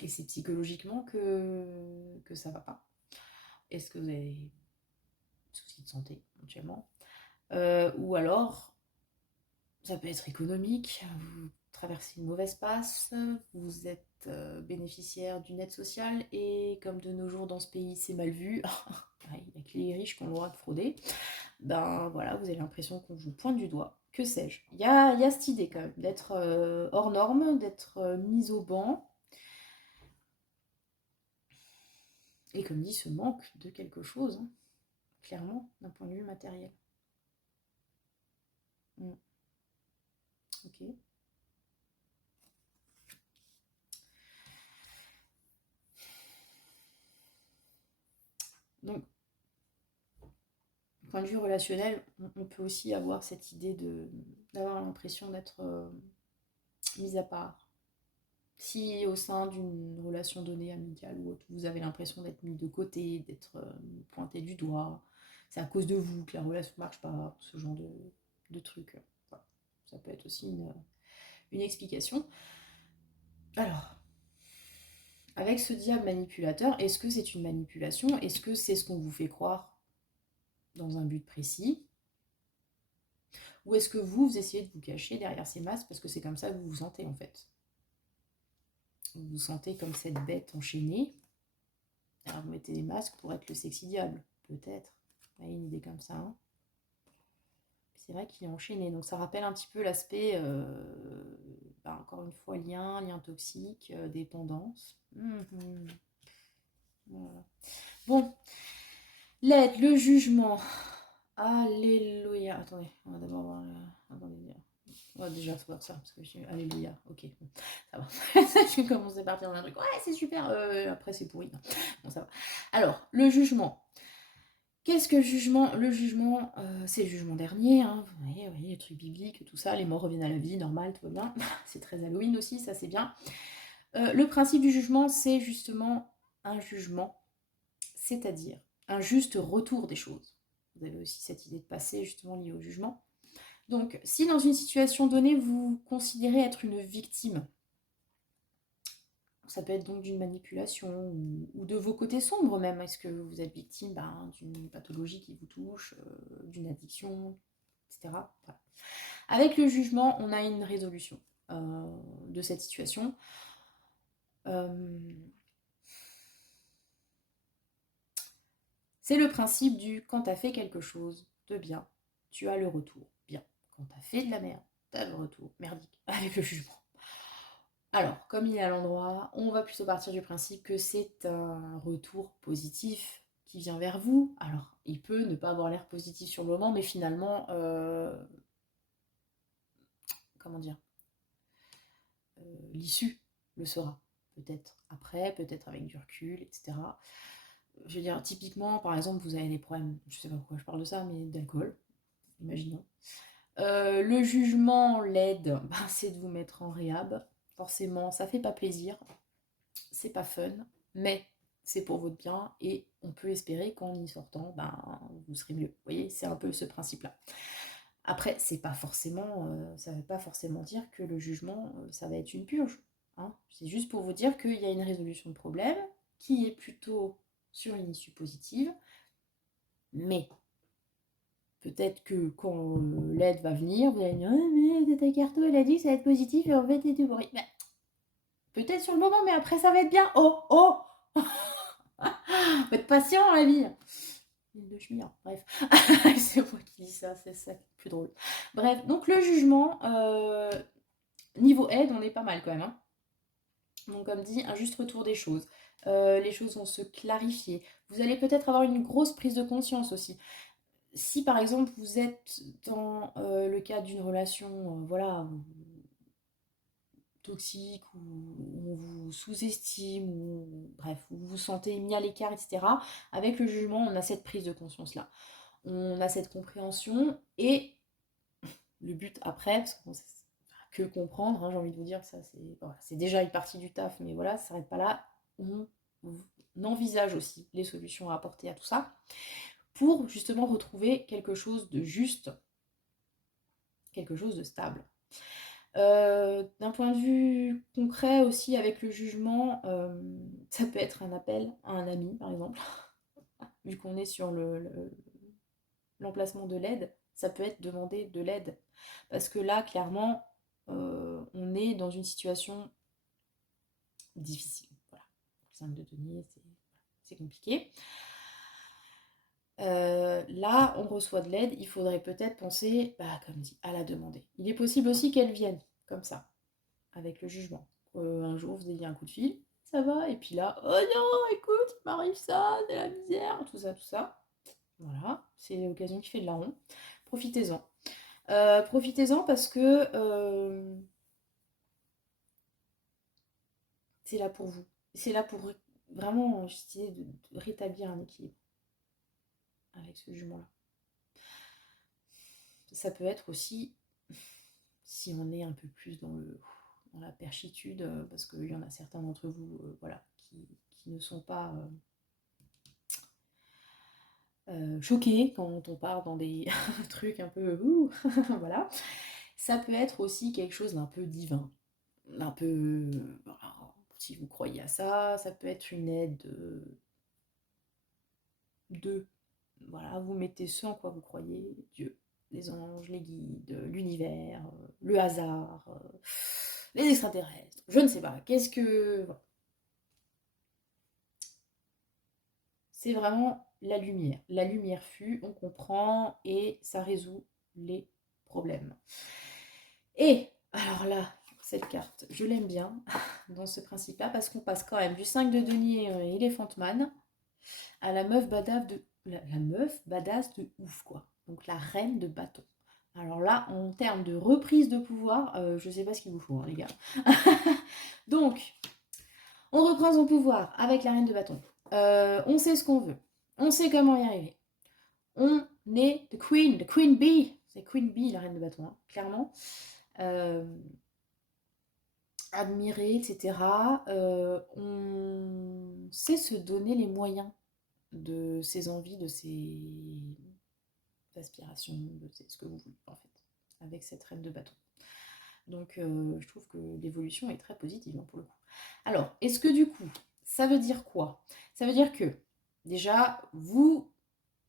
et c'est psychologiquement que ça va pas. Est-ce que vous avez des soucis de santé, éventuellement? Ou alors, ça peut être économique, vous traversez une mauvaise passe, vous êtes bénéficiaire d'une aide sociale et comme de nos jours dans ce pays c'est mal vu, il n'y a que les riches qui ont le droit de frauder, ben voilà, vous avez l'impression qu'on vous pointe du doigt, que sais-je. Il y a cette idée quand même d'être hors norme, d'être mise au banc, et comme dit, ce manque de quelque chose, hein, clairement, d'un point de vue matériel. Mm. Ok. Donc, point de vue relationnel, on peut aussi avoir cette idée d'avoir l'impression d'être mise à part. Si au sein d'une relation donnée, amicale ou autre, vous avez l'impression d'être mis de côté, d'être pointé du doigt, c'est à cause de vous que la relation ne marche pas, ce genre de trucs. Voilà. Ça peut être aussi une explication. Alors, avec ce diable manipulateur, est-ce que c'est une manipulation? Est-ce que c'est ce qu'on vous fait croire dans un but précis? Ou est-ce que vous essayez de vous cacher derrière ces masques parce que c'est comme ça que vous vous sentez en fait? Vous vous sentez comme cette bête enchaînée. Alors vous mettez des masques pour être le sexy diable, peut-être. Vous avez une idée comme ça. Hein. C'est vrai qu'il est enchaîné, donc ça rappelle un petit peu l'aspect, encore une fois, lien toxique, dépendance. Voilà. Bon, l'aide, le jugement. Alléluia. Attendez, on va d'abord voir. Attendez, on va déjà voir ça, parce que je suis. Alléluia, ok, bon, ça va. Je vais commencer à partir d'un truc. Ouais, c'est super, après c'est pourri. Bon, ça va. Alors, le jugement. Qu'est-ce que le jugement? Le jugement, c'est le jugement dernier, hein. Vous voyez, les trucs bibliques, tout ça, les morts reviennent à la vie, normal, tout va bien. C'est très Halloween aussi, ça c'est bien. Le principe du jugement, c'est justement un jugement, c'est-à-dire un juste retour des choses. Vous avez aussi cette idée de passé justement liée au jugement. Donc, si dans une situation donnée, vous considérez être une victime, ça peut être donc d'une manipulation ou de vos côtés sombres même. Est-ce que vous êtes victime d'une pathologie qui vous touche, d'une addiction, etc. Voilà. Avec le jugement, on a une résolution de cette situation. C'est le principe du quand tu as fait quelque chose de bien, tu as le retour. Bien. Quand tu as fait de la merde, tu as le retour. Merdique. Avec le jugement. Alors, comme il est à l'endroit, on va plutôt partir du principe que c'est un retour positif qui vient vers vous. Alors, il peut ne pas avoir l'air positif sur le moment, mais finalement, comment dire, l'issue le sera. Peut-être après, peut-être avec du recul, etc. Je veux dire, typiquement, par exemple, vous avez des problèmes, je sais pas pourquoi je parle de ça, mais d'alcool, imaginons. Le jugement, l'aide, c'est de vous mettre en réhab. Forcément, ça fait pas plaisir, c'est pas fun, mais c'est pour votre bien et on peut espérer qu'en y sortant, vous serez mieux. Vous voyez, c'est un peu ce principe-là. Après, c'est pas forcément, ça ne veut pas forcément dire que le jugement, ça va être une purge. Hein. C'est juste pour vous dire qu'il y a une résolution de problème qui est plutôt sur une issue positive, mais peut-être que quand l'aide va venir, vous allez dire oh, mais Tata Carto, elle a dit que ça va être positif et en fait c'était pourri. Mais, peut-être sur le moment, mais après ça va être bien. Oh, oh faut être patient, la vie. De chemire, bref. C'est moi qui dis ça, c'est ça qui est plus drôle. Bref, donc le jugement, niveau aide, on est pas mal quand même. Hein. Donc comme dit, un juste retour des choses. Les choses vont se clarifier. Vous allez peut-être avoir une grosse prise de conscience aussi. Si par exemple vous êtes dans le cadre d'une relation, voilà, toxique, où on vous sous-estime, ou bref, vous vous sentez mis à l'écart, etc. Avec le jugement, on a cette prise de conscience-là. On a cette compréhension et le but après, parce qu'on sait que comprendre, hein, j'ai envie de vous dire que ça voilà, c'est déjà une partie du taf, mais voilà, ça s'arrête pas là. On envisage aussi les solutions à apporter à tout ça pour justement retrouver quelque chose de juste, quelque chose de stable. D'un point de vue concret aussi avec le jugement, ça peut être un appel à un ami par exemple, vu qu'on est sur l'emplacement de l'aide, ça peut être demander de l'aide. Parce que là, clairement, on est dans une situation difficile. Voilà. Le 5 de denier, c'est compliqué. Là, on reçoit de l'aide, il faudrait peut-être penser, comme dit, à la demander. Il est possible aussi qu'elle vienne, comme ça, avec le jugement. Un jour, vous ayez un coup de fil, ça va, et puis là, oh non, écoute, il m'arrive ça, c'est la misère, tout ça, tout ça. Voilà, c'est l'occasion qui fait de la ronde. Profitez-en. Profitez-en parce que c'est là pour vous. C'est là pour vraiment essayer de rétablir un équilibre avec ce jument-là. Ça peut être aussi, si on est un peu plus dans la perchitude, parce qu'il y en a certains d'entre vous voilà, qui ne sont pas choqués quand on part dans des trucs un peu voilà. Ça peut être aussi quelque chose d'un peu divin, un peu si vous croyez à ça, ça peut être une aide de voilà, vous mettez ce en quoi vous croyez, Dieu, les anges, les guides, l'univers, le hasard, les extraterrestres, je ne sais pas, qu'est-ce que voilà. C'est vraiment la lumière. La lumière fut, on comprend et ça résout les problèmes. Et alors là, cette carte, je l'aime bien dans ce principe-là parce qu'on passe quand même du 5 de denier Elephant Man à la meuf badass la meuf badass de ouf, quoi. Donc la reine de bâton. Alors là, en termes de reprise de pouvoir, je sais pas ce qu'il vous faut, hein, les gars. Donc, on reprend son pouvoir avec la reine de bâton. On sait ce qu'on veut. On sait comment y arriver. On est the queen bee. C'est Queen Bee, la reine de bâton, hein, clairement. Admirer, etc. On sait se donner les moyens de ses envies, de ses aspirations, de ce que vous voulez, en fait, avec cette reine de bâton. Donc, je trouve que l'évolution est très positive, hein, pour le coup. Alors, est-ce que du coup, ça veut dire quoi? Ça veut dire que, déjà, vous,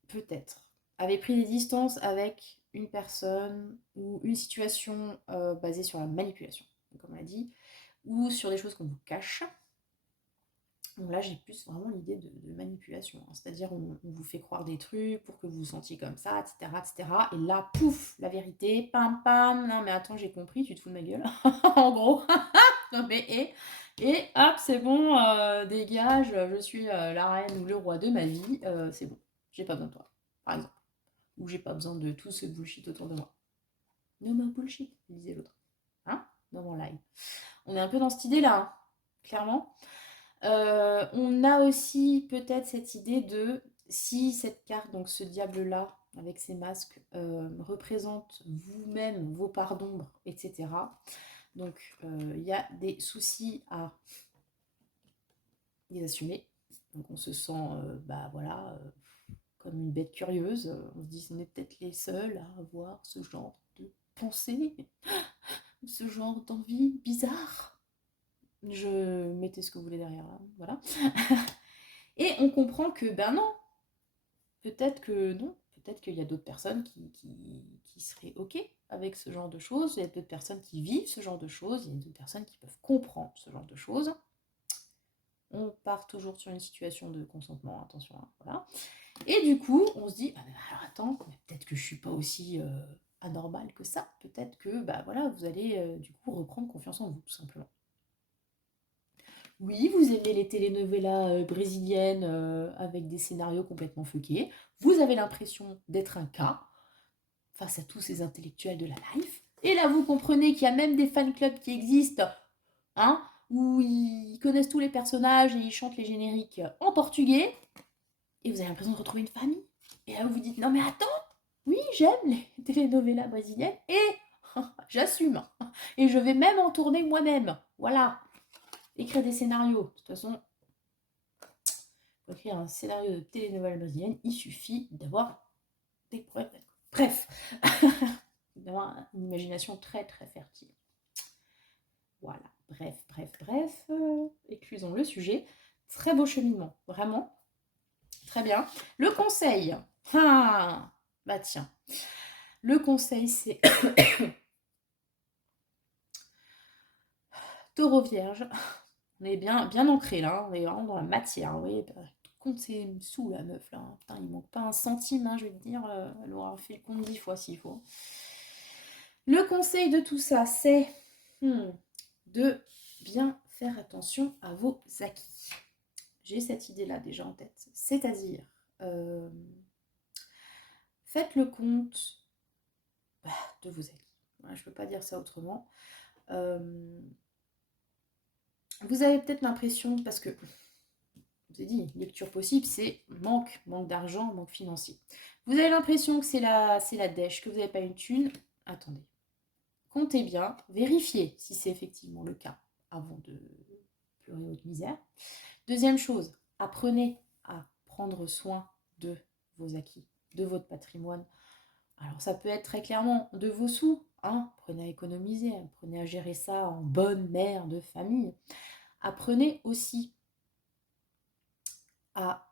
peut-être, avez pris des distances avec une personne ou une situation basée sur la manipulation, comme on l'a dit, ou sur des choses qu'on vous cache. Donc là, j'ai plus vraiment l'idée de manipulation. Hein. C'est-à-dire, on vous fait croire des trucs pour que vous vous sentiez comme ça, etc., etc. Et là, pouf, la vérité, pam, pam. Non, mais attends, j'ai compris, tu te fous de ma gueule. En gros. Non, mais et hop, c'est bon, dégage, je suis la reine ou le roi de ma vie. C'est bon, j'ai pas besoin de toi, par exemple. Ou j'ai pas besoin de tout ce bullshit autour de moi. No more bullshit, disait l'autre. Hein? Dans mon live. On est un peu dans cette idée-là, hein, clairement. On a aussi peut-être cette idée de si cette carte, donc ce diable-là, avec ses masques, représente vous-même, vos parts d'ombre, etc. Donc il y a des soucis à les assumer. Donc on se sent, voilà, comme une bête curieuse. On se dit on est peut-être les seuls à avoir ce genre de pensée, ce genre d'envie bizarre. Je mettez ce que vous voulez derrière là, voilà. Et on comprend que, ben non, peut-être que non, peut-être qu'il y a d'autres personnes qui seraient OK avec ce genre de choses, il y a d'autres personnes qui vivent ce genre de choses, il y a d'autres personnes qui peuvent comprendre ce genre de choses. On part toujours sur une situation de consentement, attention, hein, voilà. Et du coup, on se dit, ah, alors attends, peut-être que je suis pas aussi anormale que ça, peut-être que bah, voilà, vous allez du coup reprendre confiance en vous, tout simplement. Oui, vous aimez les telenovelas brésiliennes avec des scénarios complètement fuckés. Vous avez l'impression d'être un cas face à tous ces intellectuels de la life. Et là, vous comprenez qu'il y a même des fan clubs qui existent, hein, où ils connaissent tous les personnages et ils chantent les génériques en portugais. Et vous avez l'impression de retrouver une famille. Et là, vous vous dites, non mais attends, oui, j'aime les telenovelas brésiliennes et j'assume. Et je vais même en tourner moi-même. Voilà. Écrire des scénarios. De toute façon, pour écrire un scénario de télénovelle brésilienne, il suffit d'avoir des problèmes. Bref, d'avoir une imagination très très fertile. Voilà, bref, éclusons le sujet. Très beau cheminement, vraiment. Très bien. Le conseil. Ah, bah tiens. Le conseil, c'est Taureau Vierge. On est bien ancré là, on est vraiment dans la matière. Vous voyez, compte ses sous la meuf là. Putain, il manque pas un centime, hein, je vais te dire. Elle aura fait le compte 10 fois s'il faut. Le conseil de tout ça, c'est de bien faire attention à vos acquis. J'ai cette idée-là déjà en tête. C'est-à-dire, faites le compte de vos acquis. Je ne peux pas dire ça autrement. Vous avez peut-être l'impression, parce que, je vous ai dit, lecture possible, c'est manque d'argent, manque financier. Vous avez l'impression que c'est la dèche, que vous n'avez pas une thune. Attendez. Comptez bien, vérifiez si c'est effectivement le cas avant de pleurer votre misère. Deuxième chose, apprenez à prendre soin de vos acquis, de votre patrimoine. Alors ça peut être très clairement de vos sous, hein. Apprenez à économiser, apprenez à gérer ça en bonne mère de famille. Apprenez aussi à,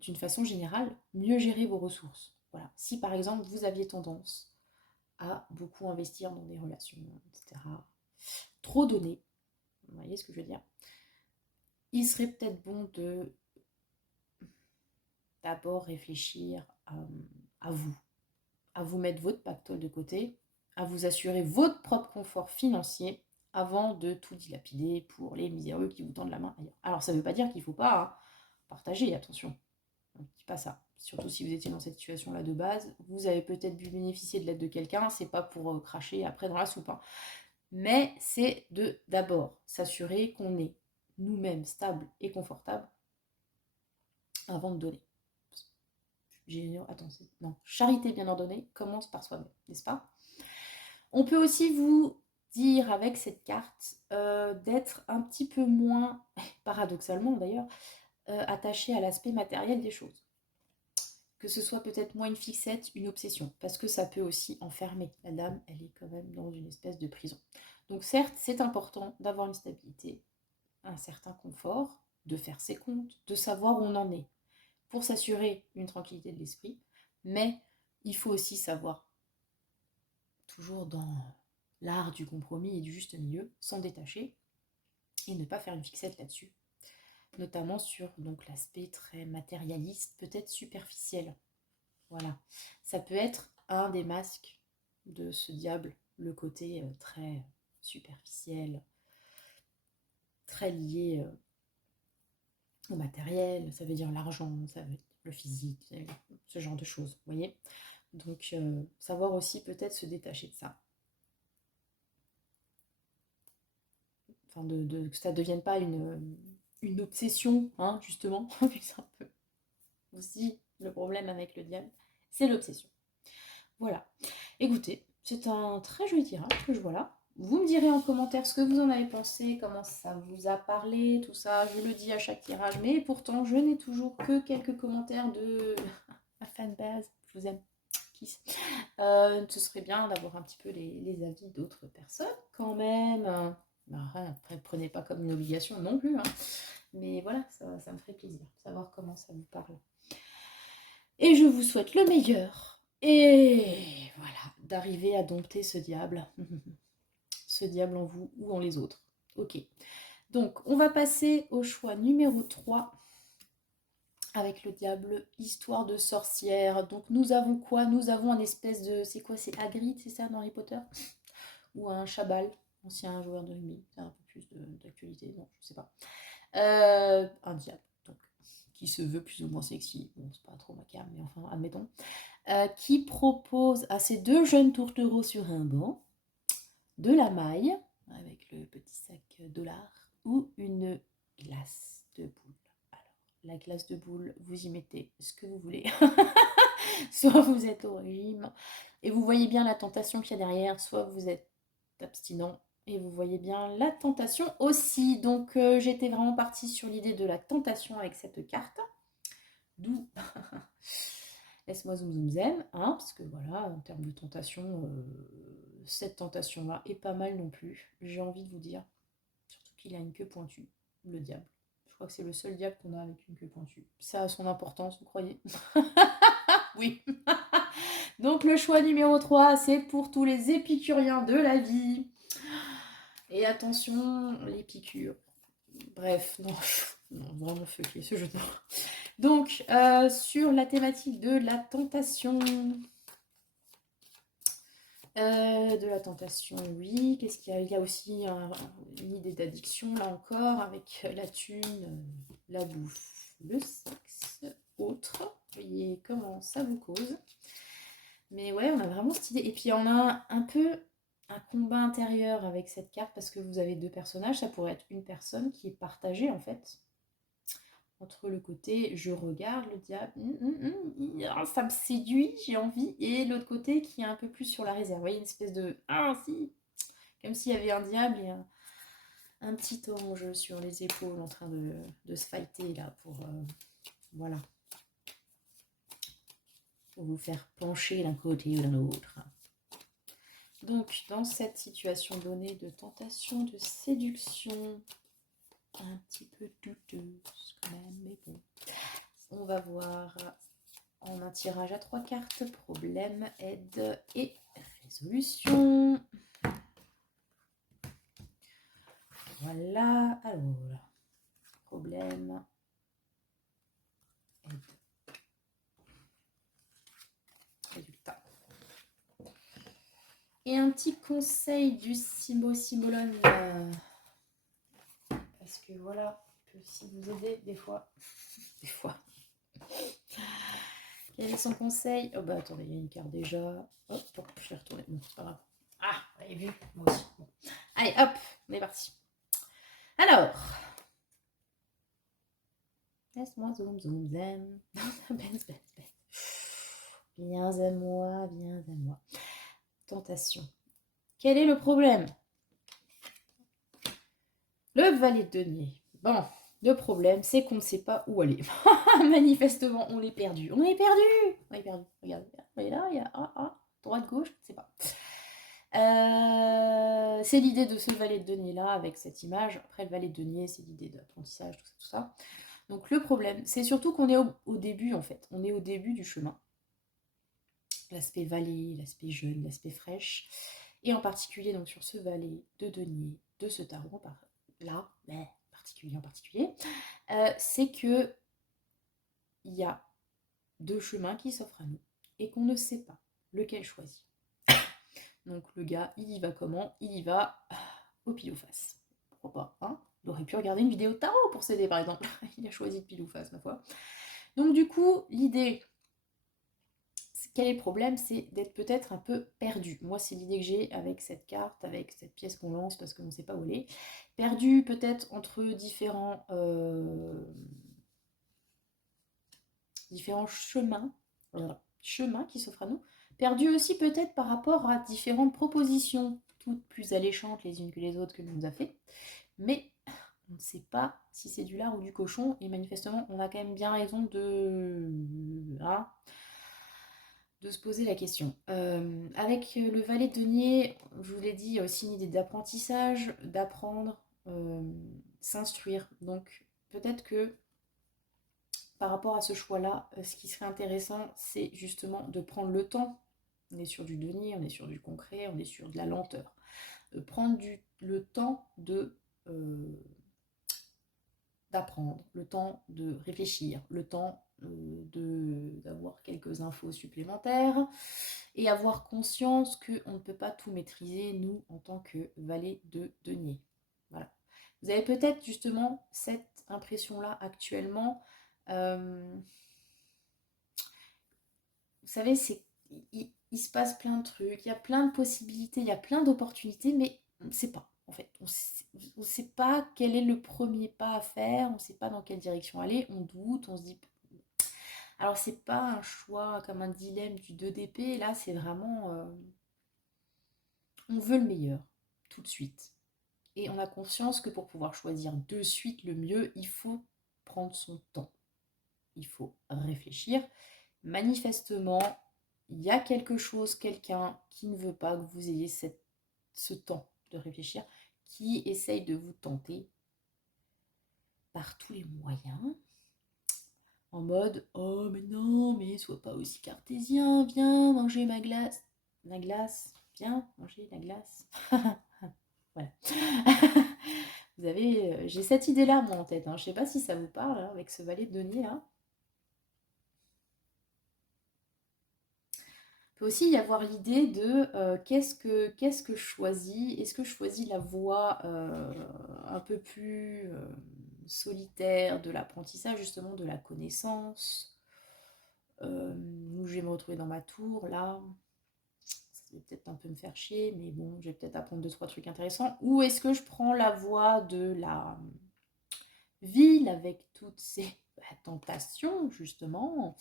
d'une façon générale, mieux gérer vos ressources. Voilà. Si par exemple vous aviez tendance à beaucoup investir dans des relations, etc., trop donner, vous voyez ce que je veux dire, il serait peut-être bon de d'abord réfléchir à vous mettre votre pactole de côté, à vous assurer votre propre confort financier avant de tout dilapider pour les miséreux qui vous tendent la main ailleurs. Alors ça ne veut pas dire qu'il ne faut pas partager, attention, on ne dit pas ça. Surtout si vous étiez dans cette situation-là de base, vous avez peut-être pu bénéficier de l'aide de quelqu'un, c'est pas pour cracher après dans la soupe, hein. Mais c'est de d'abord s'assurer qu'on est nous-mêmes stables et confortables avant de donner. Attends, non, charité bien ordonnée commence par soi-même, n'est-ce pas? On peut aussi vous dire avec cette carte d'être un petit peu moins, paradoxalement d'ailleurs, attaché à l'aspect matériel des choses. Que ce soit peut-être moins une fixette, une obsession, parce que ça peut aussi enfermer. La dame, elle est quand même dans une espèce de prison. Donc certes, c'est important d'avoir une stabilité, un certain confort, de faire ses comptes, de savoir où on en est, pour s'assurer une tranquillité de l'esprit, mais il faut aussi savoir, toujours dans l'art du compromis et du juste milieu, s'en détacher et ne pas faire une fixette là-dessus, notamment sur donc l'aspect très matérialiste, peut-être superficiel. Voilà, ça peut être un des masques de ce diable, le côté très superficiel, très lié au matériel, ça veut dire l'argent, ça veut dire le physique, ce genre de choses, vous voyez. Donc, savoir aussi peut-être se détacher de ça. Enfin, que ça ne devienne pas une obsession, hein, justement. C'est un peu aussi le problème avec le diable, c'est l'obsession. Voilà. Écoutez, c'est un très joli tirage que je vois là. Vous me direz en commentaire ce que vous en avez pensé, comment ça vous a parlé, tout ça. Je le dis à chaque tirage, mais pourtant, je n'ai toujours que quelques commentaires de ma fanbase. Je vous aime. Kiss. Ce serait bien d'avoir un petit peu les avis d'autres personnes quand même. Après, prenez pas comme une obligation non plus, hein. Mais voilà, ça me ferait plaisir de savoir comment ça vous parle. Et je vous souhaite le meilleur. Et voilà, d'arriver à dompter ce diable. Ce diable en vous ou en les autres. Ok. Donc, on va passer au choix numéro 3 avec le diable, histoire de sorcière. Donc, nous avons quoi? Nous avons un espèce de... C'est quoi? C'est Hagrid, c'est ça, dans Harry Potter? Ou un Chabal, ancien joueur de rugby. C'est un peu plus d'actualité, non, je sais pas. Un diable, donc, qui se veut plus ou moins sexy. Bon, c'est pas trop macabre, mais enfin, admettons. Qui propose à ces deux jeunes tourtereaux sur un banc de la maille, avec le petit sac dollar, ou une glace de boule. Alors, la glace de boule, vous y mettez ce que vous voulez. Soit vous êtes au régime et vous voyez bien la tentation qu'il y a derrière, soit vous êtes abstinent et vous voyez bien la tentation aussi. Donc j'étais vraiment partie sur l'idée de la tentation avec cette carte. D'où laisse-moi zoom zoom zen, hein, parce que voilà, en termes de tentation, cette tentation-là est pas mal non plus, j'ai envie de vous dire. Surtout qu'il a une queue pointue, le diable. Je crois que c'est le seul diable qu'on a avec une queue pointue. Ça a son importance, vous croyez? Oui. Donc le choix numéro 3, c'est pour tous les épicuriens de la vie. Et attention, les piqûres. Bref, non, non vraiment fucké ce jeu de mots. Donc, sur la thématique de la tentation. Oui. Qu'est-ce qu'il y a? Il y a aussi une idée d'addiction, là encore, avec la thune, la bouffe, le sexe, autre. Vous voyez comment ça vous cause. Mais ouais, on a vraiment cette idée. Et puis, on a un peu un combat intérieur avec cette carte, parce que vous avez deux personnages. Ça pourrait être une personne qui est partagée, en fait, entre le côté je regarde le diable, ça me séduit, j'ai envie, et l'autre côté qui est un peu plus sur la réserve. Vous voyez, une espèce de si, comme s'il y avait un diable et un petit ange sur les épaules en train de se fighter là voilà, pour vous faire pencher d'un côté ou d'un autre. Donc, dans cette situation donnée de tentation, de séduction, un petit peu douteuse quand même, mais bon, on va voir en un tirage à 3 cartes, problème, aide et résolution. Voilà, alors, problème, aide, résultat. Et un petit conseil du symbolone, parce que voilà, peut aussi vous aider des fois. Des fois. Quel est son conseil? Oh bah attendez, il y a une carte déjà. Hop, je l'ai retournée. Bon, c'est pas grave. Ah, vous avez vu? Moi aussi. Bon. Allez, hop, on est parti. Alors, laisse-moi zoom, zoom, zen. Viens à moi, viens à moi. Tentation. Quel est le problème? Le valet de denier. Bon, le problème, c'est qu'on ne sait pas où aller. Manifestement, on est perdu. On est perdu. On est perdu. Regardez, vous voyez là, il y a droite, gauche, je ne sais pas. C'est l'idée de ce valet de denier là avec cette image. Après, le valet de denier, c'est l'idée de l'apprentissage, tout ça. Donc le problème, c'est surtout qu'on est au début en fait. On est au début du chemin. L'aspect valet, l'aspect jeune, l'aspect fraîche. Et en particulier donc sur ce valet de denier, de ce tarot, là, en particulier, c'est que il y a deux chemins qui s'offrent à nous et qu'on ne sait pas lequel choisir. Donc le gars, il y va comment? Il y va au pile ou face. Pourquoi pas, hein? Il aurait pu regarder une vidéo de tarot pour s'aider par exemple. Il a choisi de pile ou face, ma foi. Donc du coup, l'idée, quel est le problème? C'est d'être peut-être un peu perdu. Moi, c'est l'idée que j'ai avec cette carte, avec cette pièce qu'on lance parce qu'on ne sait pas où elle est. Perdu peut-être entre différents chemins qui s'offrent à nous. Perdu aussi peut-être par rapport à différentes propositions, toutes plus alléchantes les unes que les autres que l'on nous a fait. Mais on ne sait pas si c'est du lard ou du cochon. Et manifestement, on a quand même bien raison de se poser la question. Avec le valet de denier, je vous l'ai dit, il y a aussi une idée d'apprentissage, d'apprendre, s'instruire. Donc peut-être que par rapport à ce choix-là, ce qui serait intéressant, c'est justement de prendre le temps. On est sur du denier, on est sur du concret, on est sur de la lenteur. Prendre le temps d'apprendre, le temps de réfléchir, le temps d'avoir quelques infos supplémentaires et avoir conscience qu'on ne peut pas tout maîtriser, nous, en tant que valet de denier. Voilà. Vous avez peut-être justement cette impression-là actuellement. Vous savez, il se passe plein de trucs, il y a plein de possibilités, il y a plein d'opportunités, mais on ne sait pas, en fait. On ne sait pas quel est le premier pas à faire, on ne sait pas dans quelle direction aller, on doute, on se dit... Alors, c'est pas un choix comme un dilemme du 2 d'épée, là, c'est vraiment... on veut le meilleur, tout de suite. Et on a conscience que pour pouvoir choisir de suite le mieux, il faut prendre son temps. Il faut réfléchir. Manifestement, il y a quelque chose, quelqu'un qui ne veut pas que vous ayez ce temps de réfléchir, qui essaye de vous tenter par tous les moyens, en mode « Oh mais non, mais sois pas aussi cartésien, viens manger ma glace. » La glace, viens manger la glace. Voilà. Vous avez, j'ai cette idée-là, moi, en tête. Hein. Je sais pas si ça vous parle, hein, avec ce valet de denier, là. Il peut aussi y avoir l'idée de qu'est-ce que je choisis? Est-ce que je choisis la voie un peu plus solitaire de l'apprentissage, justement, de la connaissance, où je vais me retrouver dans ma tour, là, ça va peut-être un peu me faire chier, mais bon, je vais peut-être apprendre 2-3 trucs intéressants. Ou est-ce que je prends la voie de la ville avec toutes ces tentations, justement,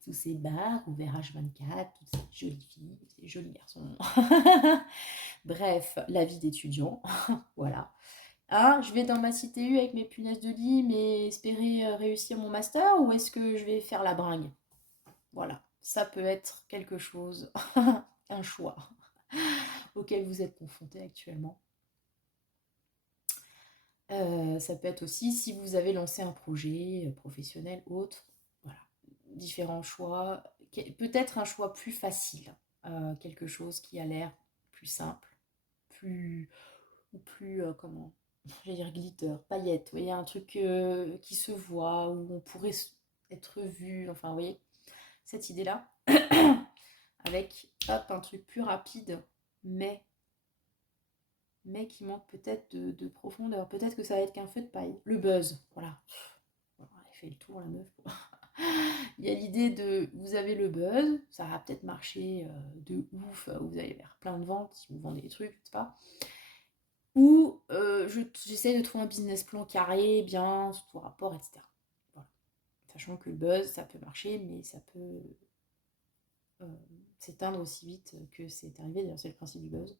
tous ces bars ouverts H24, toutes ces jolies filles, ces jolis garçons. Bref, la vie d'étudiant, voilà. Ah, je vais dans ma CTU avec mes punaises de lit, mais espérer réussir mon master, ou est-ce que je vais faire la bringue? Voilà, ça peut être quelque chose, un choix auquel vous êtes confronté actuellement. Ça peut être aussi si vous avez lancé un projet professionnel, autre, voilà, différents choix, peut-être un choix plus facile, quelque chose qui a l'air plus simple, plus, ou plus, comment, j'allais dire glitter, paillettes, vous voyez, un truc qui se voit, où on pourrait être vu, enfin, vous voyez, cette idée-là, avec, hop, un truc plus rapide, mais qui manque peut-être de profondeur. Peut-être que ça va être qu'un feu de paille. Le buzz, voilà. Bon, elle fait le tour, la meuf. Il y a l'idée de, vous avez le buzz, ça va peut-être marcher de ouf, vous allez faire plein de ventes si vous vendez des trucs, je sais pas. Ou j'essaie de trouver un business plan carré, bien, sous tout rapport, etc. Voilà. Sachant que le buzz, ça peut marcher, mais ça peut s'éteindre aussi vite que c'est arrivé. D'ailleurs, c'est le principe du buzz.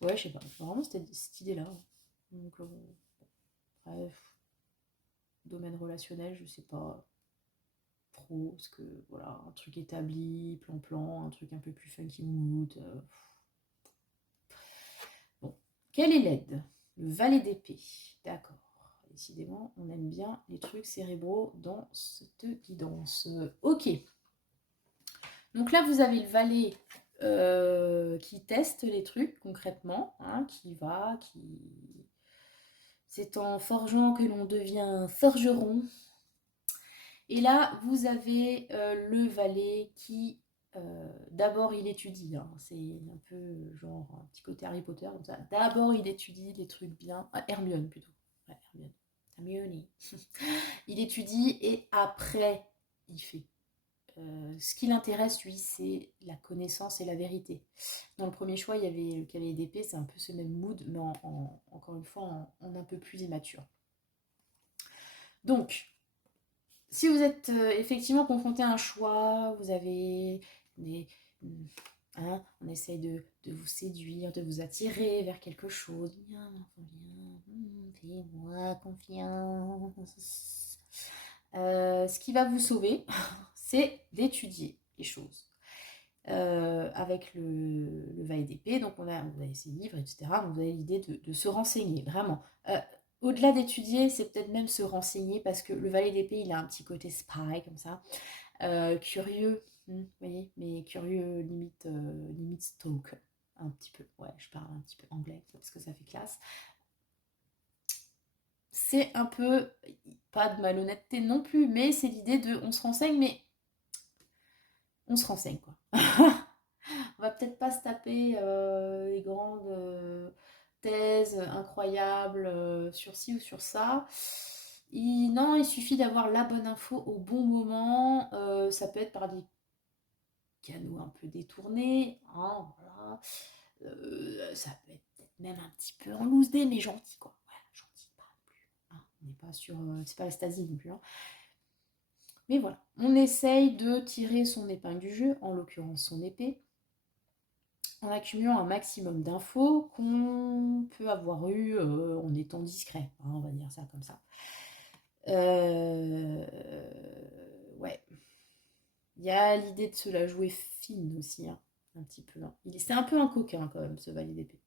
Ouais, je sais pas. Vraiment, c'était cette idée-là. Donc, bref, domaine relationnel, je sais pas trop. Parce que, voilà, un truc établi, plan-plan, un truc un peu plus funky mood. Bon, quelle est l'aide? Le valet d'épée. D'accord. Décidément, on aime bien les trucs cérébraux dans cette guidance. Ok. Donc là, vous avez le valet qui teste les trucs concrètement, hein, c'est en forgeant que l'on devient forgeron. Et là, vous avez le valet qui, d'abord, il étudie. Hein, c'est un peu genre un petit côté Harry Potter, comme ça. D'abord, il étudie les trucs bien. Ah, Hermione, plutôt. Ouais, Hermione. Hermione. Il étudie et après, il fait. Ce qui l'intéresse, lui, c'est la connaissance et la vérité. Dans le premier choix, il y avait le cavalier d'épée, c'est un peu ce même mood, mais encore une fois, en un peu plus immature. Donc, si vous êtes effectivement confronté à un choix, vous avez des... Hein, on essaye de vous séduire, de vous attirer vers quelque chose. Viens, fais-moi confiance. Ce qui va vous sauver, c'est d'étudier les choses. avec le valet d'épée. Donc on a ces livres, etc. Donc vous avez l'idée de se renseigner, vraiment. Au-delà d'étudier, c'est peut-être même se renseigner, parce que le valet d'épée, il a un petit côté spy, comme ça. Curieux, vous voyez, mais curieux, limite stalk, un petit peu. Ouais, je parle un petit peu anglais, parce que ça fait classe. C'est un peu, pas de malhonnêteté non plus, mais c'est l'idée de, on se renseigne, mais on se renseigne, quoi. On va peut-être pas se taper les grandes thèses incroyables sur ci ou sur ça. Non, il suffit d'avoir la bonne info au bon moment. Ça peut être par des canaux un peu détournés, hein, voilà. Ça peut être peut-être même un petit peu en loose day, mais gentil, quoi. Ouais, gentil, pas non plus. Hein, on n'est pas sur... c'est pas la Stasi non plus, hein. Mais voilà, on essaye de tirer son épingle du jeu, en l'occurrence son épée, en accumulant un maximum d'infos qu'on peut avoir eu en étant discret, hein, on va dire ça comme ça. Ouais. Il y a l'idée de se la jouer fine aussi, hein, un petit peu. Hein. C'est un peu un coquin quand même, ce valet d'épée.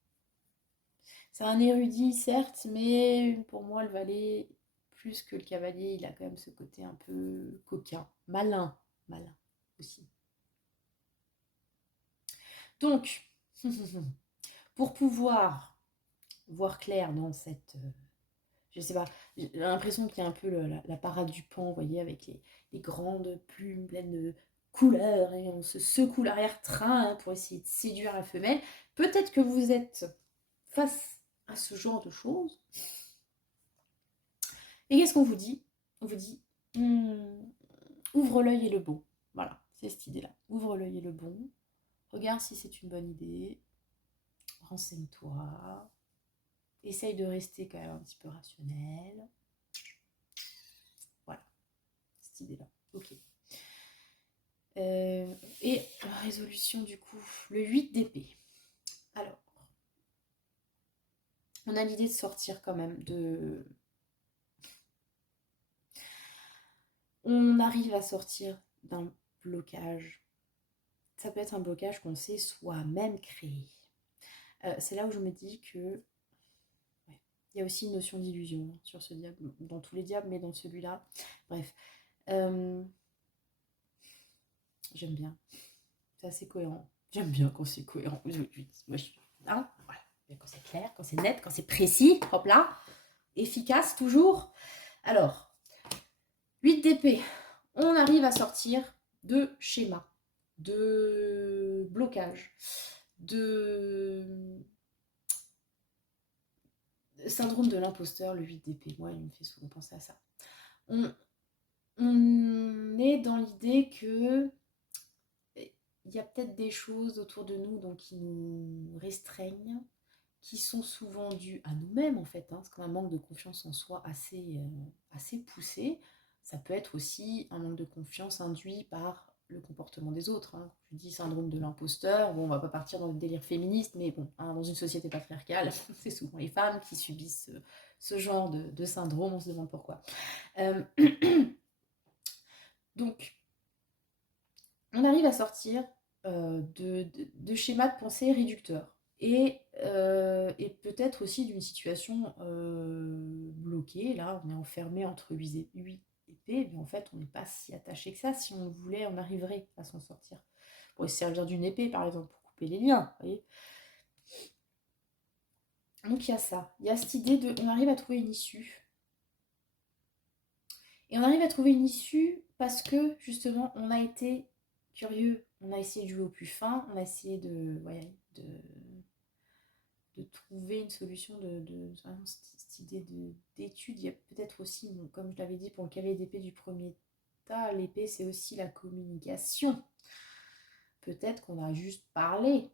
C'est un érudit, certes, mais pour moi, le valet, plus que le cavalier, il a quand même ce côté un peu coquin. Malin, malin aussi. Donc, pour pouvoir voir clair dans cette... je sais pas, j'ai l'impression qu'il y a un peu la parade du pan, vous voyez, avec les grandes plumes pleines de couleurs, et on se secoue l'arrière-train pour essayer de séduire la femelle. Peut-être que vous êtes face à ce genre de choses. Et qu'est-ce qu'on vous dit? On vous dit, ouvre l'œil et le bon. Voilà, c'est cette idée-là. Ouvre l'œil et le bon. Regarde si c'est une bonne idée. Renseigne-toi. Essaye de rester quand même un petit peu rationnel. Voilà, cette idée-là. Ok. Et résolution du coup, le 8 d'épée. Alors, on a l'idée de sortir quand même de... On arrive à sortir d'un blocage. Ça peut être un blocage qu'on s'est soi-même créé. C'est là où je me dis que... Ouais, il y a aussi une notion d'illusion sur ce diable, dans tous les diables, mais dans celui-là. Bref. J'aime bien. C'est assez cohérent. J'aime bien quand c'est cohérent. Moi, hein, voilà. Quand c'est clair, quand c'est net, quand c'est précis, hop là, efficace toujours. Alors, 8 d'épée, on arrive à sortir de schéma, de blocage, de syndrome de l'imposteur, le 8 d'épée. Moi, il me fait souvent penser à ça. On est dans l'idée que il y a peut-être des choses autour de nous donc, qui nous restreignent, qui sont souvent dues à nous-mêmes en fait, hein, parce qu'on a un manque de confiance en soi assez poussé. Ça peut être aussi un manque de confiance induit par le comportement des autres. Hein. Je dis syndrome de l'imposteur, bon, on va pas partir dans le délire féministe, mais bon, hein, dans une société patriarcale, c'est souvent les femmes qui subissent ce genre de syndrome, on se demande pourquoi. Donc, on arrive à sortir de schémas de pensée réducteurs et peut-être aussi d'une situation bloquée. Là, on est enfermé entre 8 épées, mais en fait, on n'est pas si attaché que ça. Si on voulait, on arriverait à s'en sortir. On pourrait se servir d'une épée, par exemple, pour couper les liens. Vous voyez. Donc, il y a ça. Il y a cette idée de... On arrive à trouver une issue. Et on arrive à trouver une issue parce que, justement, on a été curieux, on a essayé de jouer au plus fin, on a essayé de trouver une solution cette idée d'étude. Il y a peut-être aussi, bon, comme je l'avais dit pour le cavalier d'épée du premier tas, l'épée c'est aussi la communication. Peut-être qu'on a juste parlé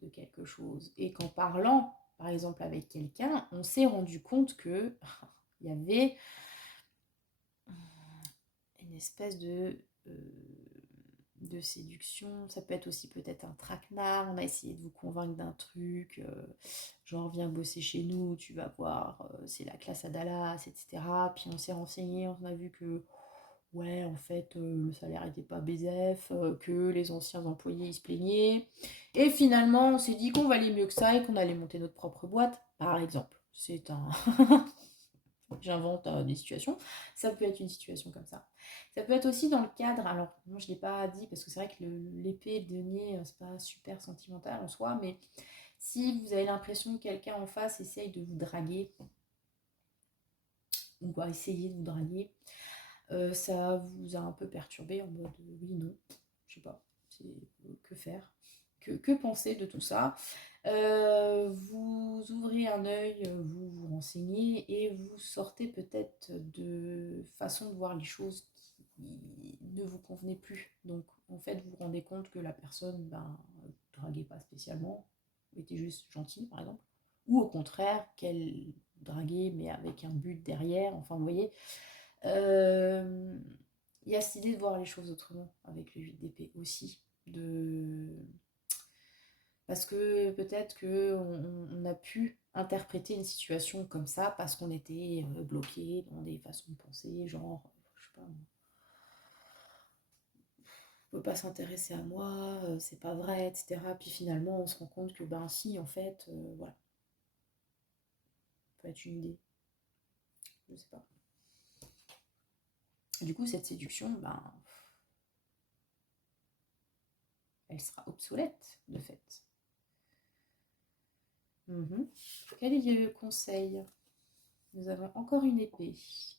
de quelque chose et qu'en parlant, par exemple avec quelqu'un, on s'est rendu compte que il y avait une espèce de séduction. Ça peut être aussi peut-être un traquenard. On a essayé de vous convaincre d'un truc, genre viens bosser chez nous, tu vas voir, c'est la classe à Dallas, etc. Puis on s'est renseigné, on a vu que ouais, en fait, le salaire n'était pas BZF, que les anciens employés ils se plaignaient. Et finalement, on s'est dit qu'on valait mieux que ça et qu'on allait monter notre propre boîte, par exemple. C'est un... J'invente des situations. Ça peut être une situation comme ça. Ça peut être aussi dans le cadre, alors moi je ne l'ai pas dit parce que c'est vrai que l'épée et le denier, c'est pas super sentimental en soi, mais si vous avez l'impression que quelqu'un en face essaye de vous draguer, ou va essayer de vous draguer, ça vous a un peu perturbé en mode oui, non, je sais pas, que faire, que penser de tout ça. Vous ouvrez un œil, vous vous renseignez et vous sortez peut-être de façon de voir les choses qui ne vous convenaient plus. Donc en fait, vous vous rendez compte que la personne, ben, draguait pas spécialement, était juste gentille par exemple, ou au contraire qu'elle draguait mais avec un but derrière. Enfin, vous voyez, il y a cette idée de voir les choses autrement avec le 8 d'épée aussi. Parce que peut-être qu'on a pu interpréter une situation comme ça parce qu'on était bloqué dans des façons de penser, genre, je sais pas, on peut pas s'intéresser à moi, c'est pas vrai, etc. Puis finalement, on se rend compte que, ben si, en fait, voilà, ça peut être une idée, je sais pas. Du coup, cette séduction, ben, elle sera obsolète, de fait. Quel est le conseil? Nous avons encore une épée.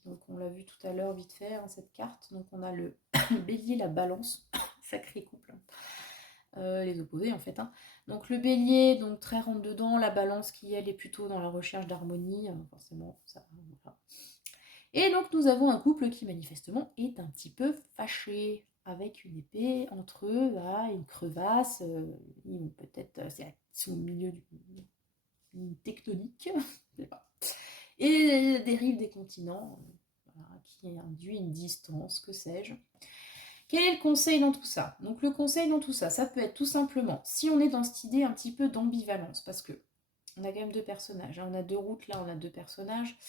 Donc on l'a vu tout à l'heure vite fait, hein, cette carte. Donc on a le bélier, la balance. Sacré couple. Les opposés en fait. Hein. Donc le bélier, donc très rentre dedans. La balance qui elle est plutôt dans la recherche d'harmonie. Forcément, ça. Voilà. Et donc nous avons un couple qui manifestement est un petit peu fâché. Avec une épée entre eux, là, une crevasse. Peut-être c'est au milieu d'une tectonique. Je sais pas. Et la dérive des continents, voilà, qui induit une distance, que sais-je. Quel est le conseil dans tout ça? Donc le conseil dans tout ça, ça peut être tout simplement, si on est dans cette idée un petit peu d'ambivalence, parce que on a quand même deux personnages, hein, on a deux routes, là on a deux personnages.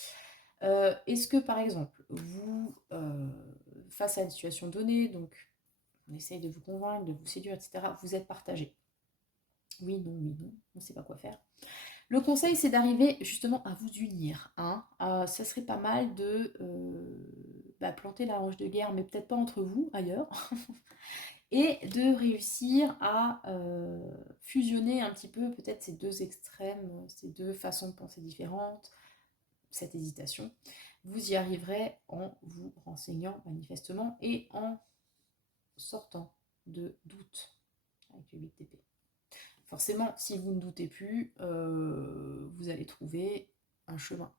Est-ce que par exemple, vous, face à une situation donnée, donc on essaye de vous convaincre, de vous séduire, etc., vous êtes partagé. Oui, non, on ne sait pas quoi faire. Le conseil, c'est d'arriver justement à vous unir. Hein. Ça serait pas mal de planter la hache de guerre, mais peut-être pas entre vous, ailleurs, et de réussir à fusionner un petit peu peut-être ces deux extrêmes, ces deux façons de penser différentes, cette hésitation. Vous y arriverez en vous renseignant manifestement et en sortant de doute avec le 8 d'épée. Forcément, si vous ne doutez plus, vous allez trouver un chemin,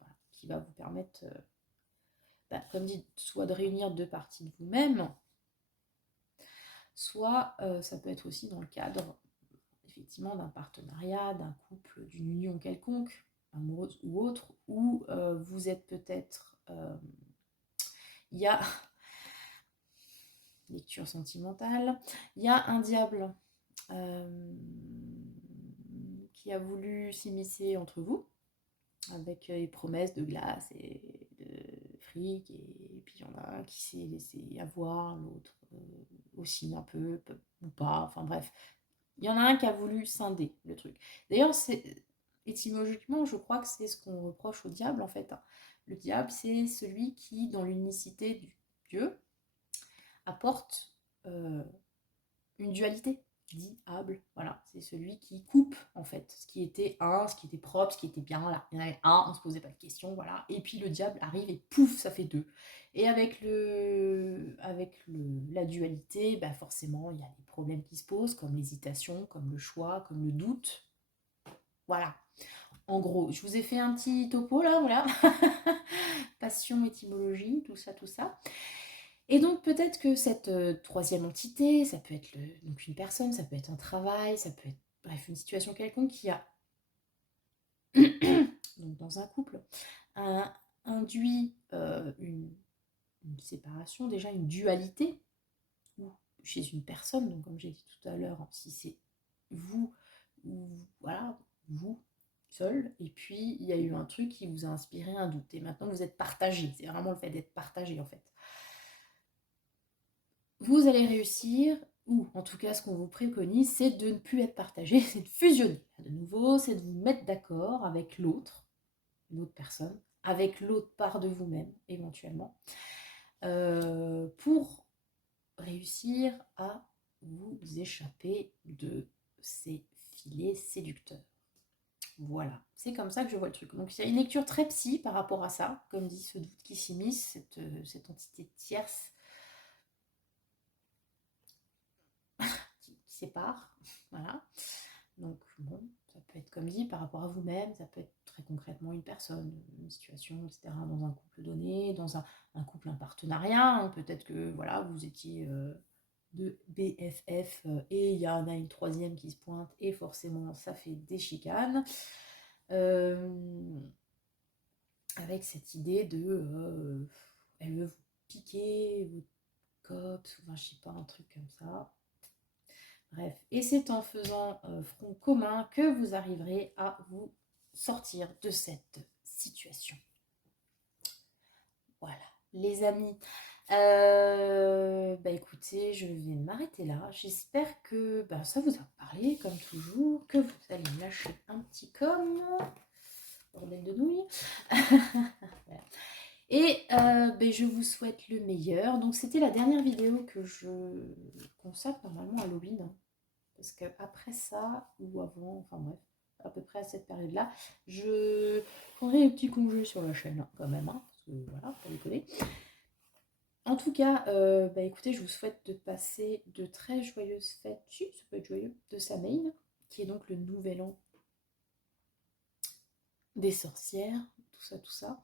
voilà, qui va vous permettre, comme dit, soit de réunir deux parties de vous-même, soit ça peut être aussi dans le cadre, effectivement, d'un partenariat, d'un couple, d'une union quelconque, amoureuse ou autre, où vous êtes peut-être... Il y a lecture sentimentale, il y a un diable qui a voulu s'immiscer entre vous, avec les promesses de glace et de fric, et puis il y en a un qui s'est laissé avoir, l'autre aussi un peu, ou pas, enfin bref. Il y en a un qui a voulu scinder le truc. D'ailleurs, étymologiquement, je crois que c'est ce qu'on reproche au diable, en fait. Hein. Le diable, c'est celui qui, dans l'unicité du Dieu, apporte une dualité. Diable, voilà, c'est celui qui coupe en fait ce qui était ce qui était propre, ce qui était bien là. Il y en avait un, on se posait pas de questions, voilà. Et puis le diable arrive et pouf, ça fait deux. Et la dualité, bah forcément, il y a des problèmes qui se posent, comme l'hésitation, comme le choix, comme le doute. Voilà. En gros, je vous ai fait un petit topo là, voilà. Passion, étymologie, tout ça, tout ça. Et donc peut-être que cette troisième entité, ça peut être donc une personne, ça peut être un travail, ça peut être bref une situation quelconque qui a donc dans un couple induit une séparation, déjà une dualité, ou chez une personne, donc comme j'ai dit tout à l'heure, si c'est vous, ou voilà, vous seul, et puis il y a eu un truc qui vous a inspiré un doute, et maintenant vous êtes partagé, c'est vraiment le fait d'être partagé en fait. vous allez réussir, ou en tout cas ce qu'on vous préconise, c'est de ne plus être partagé, c'est de fusionner. De nouveau, c'est de vous mettre d'accord avec l'autre personne, avec l'autre part de vous-même éventuellement, pour réussir à vous échapper de ces filets séducteurs. Voilà, c'est comme ça que je vois le truc. Donc il y a une lecture très psy par rapport à ça, comme dit ce doute qui s'immisce, cette entité tierce qui sépare. Voilà. Donc bon, ça peut être comme dit par rapport à vous-même, ça peut être très concrètement une personne, une situation, etc. Dans un couple donné, dans un couple, un partenariat. Hein. Peut-être que voilà, vous étiez deux BFF et il y en a une troisième qui se pointe et forcément ça fait des chicanes. Avec cette idée de elle veut vous piquer votre cote, enfin je sais pas, un truc comme ça. Bref, et c'est en faisant front commun que vous arriverez à vous sortir de cette situation. Voilà, les amis. Bah écoutez, je vais m'arrêter là. J'espère que ça vous a parlé, comme toujours, que vous allez me lâcher un petit bordel de nouilles. Voilà. Et je vous souhaite le meilleur. Donc c'était la dernière vidéo que je consacre normalement à Halloween. Hein. Parce qu'après ça, ou avant, enfin bref, à peu près à cette période-là, je prendrai un petit congé sur la chaîne, hein, quand même, hein, parce que voilà, pas déconner. En tout cas, écoutez, je vous souhaite de passer de très joyeuses fêtes, si, ça peut être joyeux, de Samhain, qui est donc le nouvel an des sorcières, tout ça, tout ça.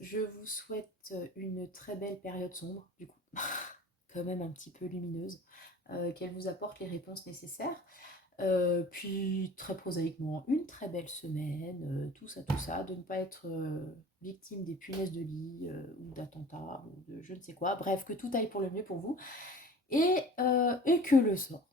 Je vous souhaite une très belle période sombre, du coup, quand même un petit peu lumineuse, qu'elle vous apporte les réponses nécessaires. Puis très prosaïquement, une très belle semaine, tout ça, de ne pas être victime des punaises de lit ou d'attentats ou de je ne sais quoi. Bref, que tout aille pour le mieux pour vous et que le sort